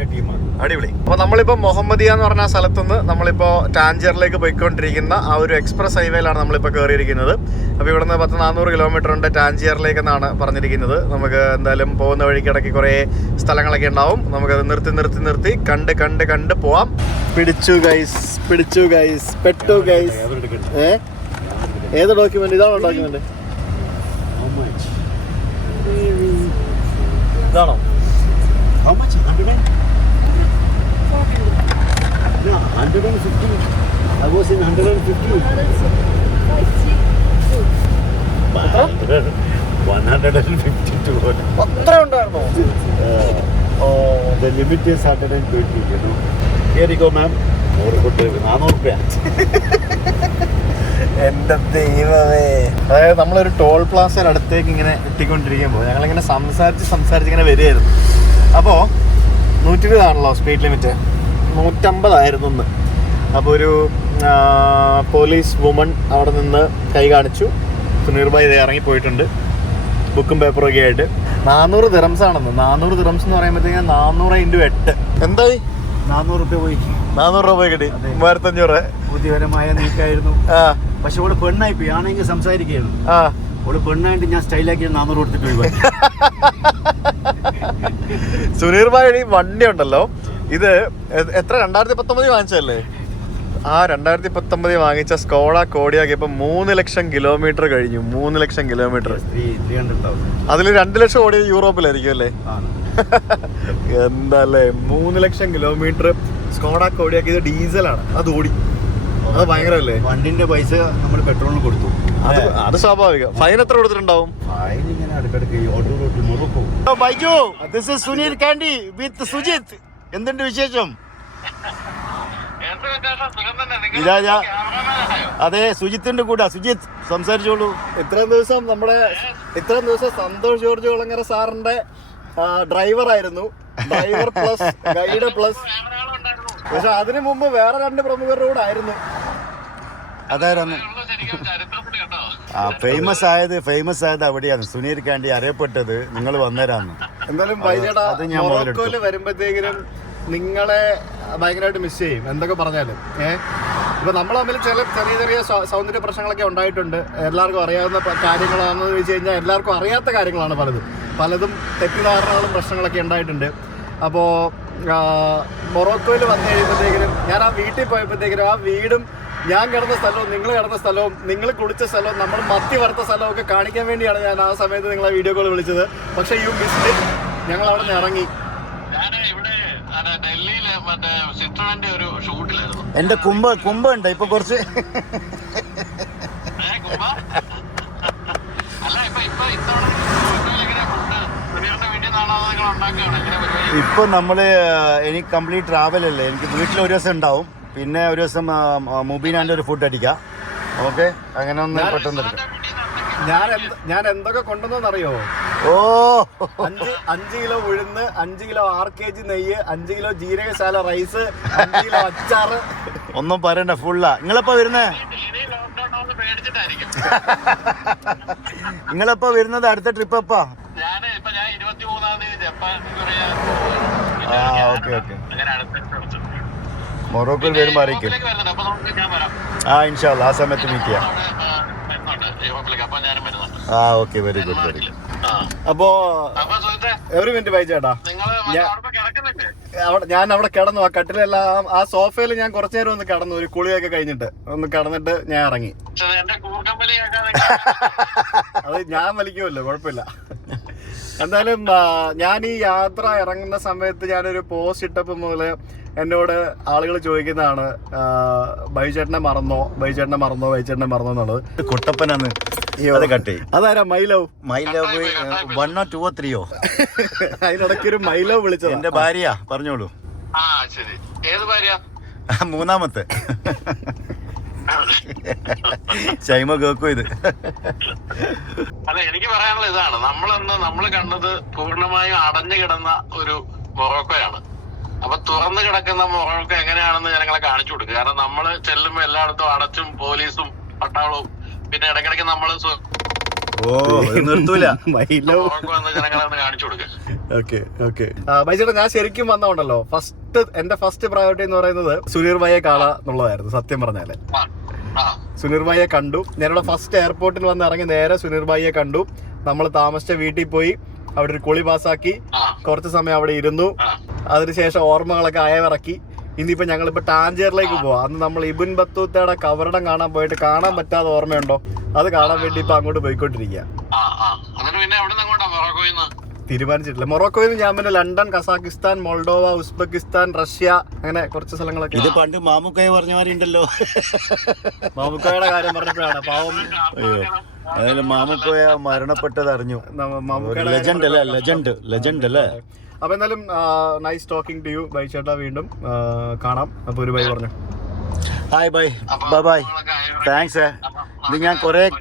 അടിപൊളി. അപ്പൊ നമ്മളിപ്പോ മുഹമ്മദിയ എന്ന് പറഞ്ഞ സ്ഥലത്തുനിന്ന് നമ്മളിപ്പോ ടാഞ്ചിയറിലേക്ക് പോയിക്കൊണ്ടിരിക്കുന്ന ആ ഒരു എക്സ്പ്രസ് ഹൈവേയിലാണ് നമ്മളിപ്പോ കയറിയിരിക്കുന്നത്. അപ്പൊ ഇവിടുന്ന് 400 കിലോമീറ്റർ ഉണ്ട് ടാഞ്ചിയറിലേക്ക് എന്നാണ് പറഞ്ഞിരിക്കുന്നത്. നമുക്ക് എന്തായാലും പോകുന്ന വഴിക്കിടയ്ക്ക് കുറെ സ്ഥലങ്ങളൊക്കെ ഉണ്ടാവും. നമുക്കത് നിർത്തി കണ്ട് പോവാം. പിടിച്ചു ഗൈസ്, പെട്ടു ഗൈസ്. ഏത് ഡോക്യുമെന്റ്? ഇതാണോ ഡോക്യുമെന്റ്? ഇതാണോ? How much? 100? No, 150. I was in 150. 152. അത്ര ഉണ്ടായിരുന്നോ? The limit is 120, you know. Here you go, ma'am. 400 രൂപ. എന്റെ ദൈവമേ. അതായത് നമ്മളൊരു ടോൾ പ്ലാസയുടെ അടുത്തേക്ക് ഇങ്ങനെ എത്തിക്കൊണ്ടിരിക്കുമ്പോൾ ഞങ്ങളിങ്ങനെ സംസാരിച്ച് ഇങ്ങനെ വരികയായിരുന്നു. അപ്പോൾ 120 ആണല്ലോ സ്പീഡ് ലിമിറ്റ്. 150 ആയിരുന്നു ഇന്ന്. അപ്പോൾ ഒരു പോലീസ് വുമൺ അവിടെ നിന്ന് കൈ കാണിച്ചു. സുനീർ ഭായ് ഇത് ഇറങ്ങിപ്പോയിട്ടുണ്ട് ബുക്കും പേപ്പറും ഒക്കെ ആയിട്ട്. 400 ദിറംസ് ആണെന്ന്. 400 ദിറംസ് എന്ന് പറയുമ്പോഴത്തേക്കും 400 × 8 എന്തായി? 400 രൂപ പോയി. 400 രൂപ കിട്ടി. 3500. ബുദ്ധിപരമായ നീക്കായിരുന്നു. പക്ഷെ ഇവിടെ പെണ്ണായി പോയി. ആണെങ്കിൽ സംസാരിക്കുകയായിരുന്നു. ഇവിടെ പെണ്ണായിട്ട് ഞാൻ സ്റ്റൈലാക്കി 400 കൊടുത്തിട്ട് പോയി. സുനീർ ഭായ് വണ്ടി ഉണ്ടല്ലോ, ഇത് എത്ര 2019 വാങ്ങിച്ചല്ലേ? ആ 2019 വാങ്ങിച്ച സ്കോഡ കോഡിയാക്കി ഇപ്പൊ 3 ലക്ഷം കിലോമീറ്റർ കഴിഞ്ഞു. 3 ലക്ഷം കിലോമീറ്റർ. അതിൽ 2 ലക്ഷം ഓടിയത് യൂറോപ്പിലായിരിക്കും അല്ലേ? എന്താല്ലേ 3 ലക്ഷം കിലോമീറ്റർ സ്കോഡ കോഡിയാക്കി. ഇത് ഡീസലാണ്. അത് ഓടി. അത് ഭയങ്കരല്ലേ? വണ്ടിന്റെ പൈസ നമ്മൾ പെട്രോളിന് കൊടുത്തു. അത് സ്വാഭാവികം. ഫൈൻ എത്ര കൊടുത്തിട്ടുണ്ടാവും? ഫൈൻ ഇങ്ങനെ Baiju, this is Suneer Kandy with Sujith. എന്തുണ്ട് വിശേഷം? അതെ, സുജിത്തിന്റെ കൂടെ. സുജിത്ത് സംസാരിച്ചോളൂ. ഇത്രയും ദിവസം സന്തോഷ് ജോർജ് കുളങ്ങര സാറിന്റെ ഡ്രൈവറായിരുന്നു, ഡ്രൈവർ പ്ലസ് ഗൈഡ് പ്ലസ്. പക്ഷെ അതിനു മുമ്പ് വേറെ 2 പ്രമുഖരുടെ കൂടെ ആയിരുന്നു. അതായിരുന്നു ഫേമസ് ആയത് അവിടെയാണ്. സുനീർ കാണ്ടി അറിയപ്പെട്ടത് നിങ്ങൾ വന്നേരാന്ന്. എന്തായാലും ബൈജേട്ടാ, മൊറോക്കോയിൽ വരുമ്പോഴത്തേക്കിനും നിങ്ങളെ ഭയങ്കരമായിട്ട് മിസ് ചെയ്യും എന്തൊക്കെ പറഞ്ഞാലും. ഇപ്പൊ നമ്മൾ തമ്മിൽ ചെറിയ സൗന്ദര്യ പ്രശ്നങ്ങളൊക്കെ ഉണ്ടായിട്ടുണ്ട്. എല്ലാവർക്കും അറിയാവുന്ന കാര്യങ്ങളാണെന്ന് ചോദിച്ചു കഴിഞ്ഞാൽ എല്ലാവർക്കും അറിയാത്ത കാര്യങ്ങളാണ് പലതും തെറ്റിദ്ധാരണകളും പ്രശ്നങ്ങളൊക്കെ ഉണ്ടായിട്ടുണ്ട്. അപ്പോൾ മൊറോക്കോയിൽ വന്നു കഴിയുമ്പോഴത്തേക്കിനും ഞാൻ ആ വീട്ടിൽ പോയപ്പോഴത്തേക്കിനും ആ വീടും ഞാൻ കിടന്ന സ്ഥലവും നിങ്ങൾ കിടന്ന സ്ഥലവും നിങ്ങൾ കുളിച്ച സ്ഥലവും നമ്മൾ മത്തി വറുത്ത സ്ഥലവും ഒക്കെ കാണിക്കാൻ വേണ്ടിയാണ് ഞാൻ ആ സമയത്ത് നിങ്ങളെ വീഡിയോ കോൾ വിളിച്ചത്. പക്ഷേ യു മിസ്ഡ്. ഞങ്ങൾ അവിടെ നിന്ന് ഇറങ്ങി. എന്റെ കുമ്പുണ്ട് ഇപ്പൊ കുറച്ച്. ഇപ്പൊ നമ്മള് എനിക്ക് കംപ്ലീറ്റ് ട്രാവൽ അല്ലേ. എനിക്ക് വീട്ടിൽ ഒരു ദിവസം ഉണ്ടാവും, പിന്നെ ഒരു ദിവസം മുബീനാന്റെ ഒരു ഫുഡ് അടിക്കാം. ഓക്കെ, അങ്ങനെ ഒന്ന് പെട്ടെന്ന് ഞാൻ എന്തൊക്കെ കൊണ്ടുവന്നറിയോ? 5 കിലോ ഉഴുന്ന്, 5 കിലോ 6 kg നെയ്യ്, 5 കിലോ ജീരകശാല റൈസ്, 5 കിലോ അച്ചാറ്. ഒന്നും പറയണ്ട, ഫുള്ളാ. നിങ്ങളെപ്പോ വരുന്നത്? നിങ്ങളെപ്പോ വരുന്നത്? അടുത്ത ട്രിപ്പ് എപ്പാ? ഓക്കെ. മൊറോക്കോയിൽ വരുമ്പോ അറിയിക്കും. ഇൻഷാ അല്ലാ, ആ സമയത്ത് മീറ്റ് ചെയ്യാം. Okay, very good. അപ്പോ ഒരു മിനിറ്റ് ബൈജേട്ടാ, ഞാൻ അവിടെ കിടന്നു. ആ കട്ടിലെല്ലാം ആ സോഫയിൽ ഞാൻ കുറച്ചു നേരം ഒന്ന് കിടന്നു. ഒരു കുളിയൊക്കെ കഴിഞ്ഞിട്ട് ഒന്ന് കിടന്നിട്ട് ഞാൻ ഇറങ്ങി. അത് ഞാൻ വലിക്കുമല്ലോ, കുഴപ്പമില്ല. എന്തായാലും ഞാൻ ഈ യാത്ര ഇറങ്ങുന്ന സമയത്ത് ഞാനൊരു പോസ്റ്റ് ഇട്ടപ്പോൾ മുതല് എന്നോട് ആളുകൾ ചോദിക്കുന്നതാണ്, ബൈചേട്ടനെ മറന്നോ എന്നുള്ളത്. കുട്ടപ്പനാന്ന് കട്ടി. അതാരാ? മൈലവ് 1 or 2 or 3 അതിനിടയ്ക്ക് ഒരു മൈലവ് വിളിച്ചത്. എന്റെ ഭാര്യ, പറഞ്ഞോളൂ. ഏത് ഭാര്യ? 3ാമത്തെ. ഷൈമ കേക്കോ ഇത്? അല്ല, എനിക്ക് പറയാനുള്ള ഇതാണ്, നമ്മൾ കണ്ടത് പൂർണ്ണമായും അടഞ്ഞു കിടന്ന ഒരു മൊറോക്കോയാണ്. അപ്പൊ തുറന്നു കിടക്കുന്ന മൊറോക്കോ എങ്ങനെയാണെന്ന് ജനങ്ങളെ കാണിച്ചു കൊടുക്കുക. കാരണം നമ്മള് ചെല്ലുമ്പോ എല്ലായിടത്തും അടച്ചും പോലീസും പട്ടാളവും, പിന്നെ ഇടയ്ക്കിടയ്ക്ക് നമ്മള് നിർത്തൂല മൊറോക്കോ എന്ന് ജനങ്ങളെ കാണിച്ചു കൊടുക്കുക. ഓക്കെ. ബൈജേട്ടാ, ഞാൻ ശരിക്കും വന്നോണ്ടല്ലോ, എന്റെ ഫസ്റ്റ് പ്രയോറിറ്റി എന്ന് പറയുന്നത് സുനീർ ഭായിയെ കാണാ എന്നുള്ളതായിരുന്നു. സത്യം പറഞ്ഞാല് സുനീർ ഭായിയെ കണ്ടു. ഞാനിവിടെ ഫസ്റ്റ് എയർപോർട്ടിൽ വന്ന് ഇറങ്ങി നേരെ സുനീർ ഭായിയെ കണ്ടു. നമ്മൾ താമസിച്ച വീട്ടിൽ പോയി അവിടെ ഒരു കുളി പാസ്സാക്കി കുറച്ച് സമയം അവിടെ ഇരുന്നു. അതിനുശേഷം ഓർമ്മകളൊക്കെ അയവിറക്കി. ഇനിയിപ്പോ ഞങ്ങളിപ്പോ ടാഞ്ചിയറിലേക്ക് പോവാം. അന്ന് നമ്മൾ ഇബിൻ ബത്തൂത്തയുടെ കവറിടം കാണാൻ പോയിട്ട് കാണാൻ പറ്റാതെ ഓർമ്മയുണ്ടോ? അത് കാണാൻ വേണ്ടി ഇപ്പൊ അങ്ങോട്ട് പോയിക്കൊണ്ടിരിക്കുക. തീരുമാനിച്ചിട്ടില്ല. മൊറോക്കോയിൽ നിന്ന് ഞാൻ പിന്നെ London, Kazakhstan, Moldova, Uzbekistan, Russia, അങ്ങനെ കുറച്ച് സ്ഥലങ്ങളൊക്കെ. ഇത് പണ്ട് മാമുക്കോയ പറഞ്ഞവരുണ്ടല്ലോ. മാമുക്കോയുടെ കാര്യം പറഞ്ഞപ്പോഴാണ് പാവം. അതായത് മാമുക്കോയ മരണപ്പെട്ടത് അറിഞ്ഞു. ലെജൻഡ് അല്ലേ? അപ്പൊ എന്തായാലും നൈസ് ടോക്കിംഗ് ടു യു ബൈചേട്ടാ. വീണ്ടും കാണാം. അപ്പൊ ഒരു ബൈ പറഞ്ഞു. Hi bye. താങ്ക്സ്. ഇത് ഞാൻ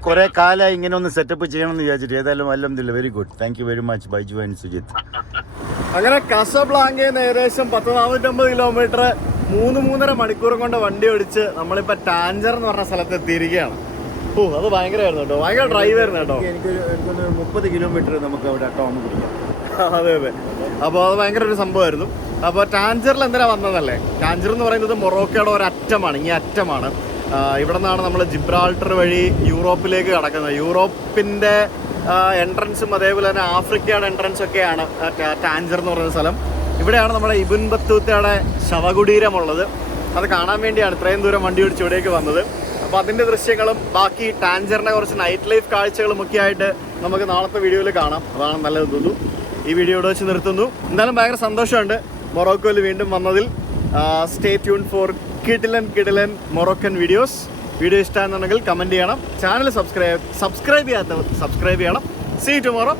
കുറെ കാലമായി ഇങ്ങനെ ഒന്ന് സെറ്റപ്പ് ചെയ്യണം എന്ന് വിചാരിച്ചിട്ട്. ഏതായാലും അൽഹംദുലില്ലാ, very good. Thank you very much Baiju and Sujith. അങ്ങനെ കസബ്ലാങ്കയിൽ നിന്ന് ഏകദേശം 450 കിലോമീറ്റർ 3-3.5 മണിക്കൂറും കൊണ്ട് വണ്ടി ഓടിച്ച് നമ്മളിപ്പോ ടാഞ്ചർ എന്ന് പറഞ്ഞ സ്ഥലത്ത് എത്തിയിരിക്കുകയാണ്. അത് ഭയങ്കരമായിരുന്നു കേട്ടോ, ഭയങ്കര ഡ്രൈവ് ആയിരുന്നു കേട്ടോ. എനിക്കൊരു 30 കിലോമീറ്റർ നമുക്ക് അവിടെ ടൗൺ പിടിക്കാം. അതെ. അപ്പോൾ അത് ഭയങ്കര ഒരു സംഭവമായിരുന്നു. അപ്പോൾ ടാഞ്ചറിൽ എന്തിനാ വന്നതല്ലേ? ടാഞ്ചർ എന്ന് പറയുന്നത് മൊറോക്കോയുടെ ഒരറ്റമാണ്, ഈ അറ്റമാണ്. ഇവിടെ നിന്നാണ് നമ്മൾ ജിബ്രാൾട്ടർ വഴി യൂറോപ്പിലേക്ക് കടക്കുന്നത്. യൂറോപ്പിൻ്റെ എൻട്രൻസും അതേപോലെ തന്നെ ആഫ്രിക്കയുടെ എൻട്രൻസ് ഒക്കെയാണ് ടാഞ്ചർ എന്ന് പറയുന്ന സ്ഥലം. ഇവിടെയാണ് നമ്മുടെ ഇബിൻ ബത്തൂത്തയുടെ ശവകുടീരമുള്ളത്. അത് കാണാൻ വേണ്ടിയാണ് ഇത്രയും ദൂരം വണ്ടി ഓടിച്ച് ഇവിടേക്ക് വന്നത്. അപ്പോൾ അതിൻ്റെ ദൃശ്യങ്ങളും ബാക്കി ടാഞ്ചറിൻ്റെ കുറച്ച് നൈറ്റ് ലൈഫ് കാഴ്ചകളും ഒക്കെ ആയിട്ട് നമുക്ക് നാളത്തെ വീഡിയോയിൽ കാണാം. അതാണ് നല്ലത് തോന്നുന്നു. ഈ വീഡിയോ ഇവിടെ വെച്ച് നിർത്തുന്നു. എന്തായാലും ഭയങ്കര സന്തോഷമുണ്ട് മൊറോക്കോയിൽ വീണ്ടും വന്നതിൽ. സ്റ്റേ ട്യൂൺ ഫോർ കിടിലൻ മൊറോക്കൻ വീഡിയോസ്. വീഡിയോ ഇഷ്ടമാണെന്നുണ്ടെങ്കിൽ കമൻറ്റ് ചെയ്യണം. ചാനൽ സബ്സ്ക്രൈബ് ചെയ്യാത്തവർ സബ്സ്ക്രൈബ് ചെയ്യണം. See tomorrow.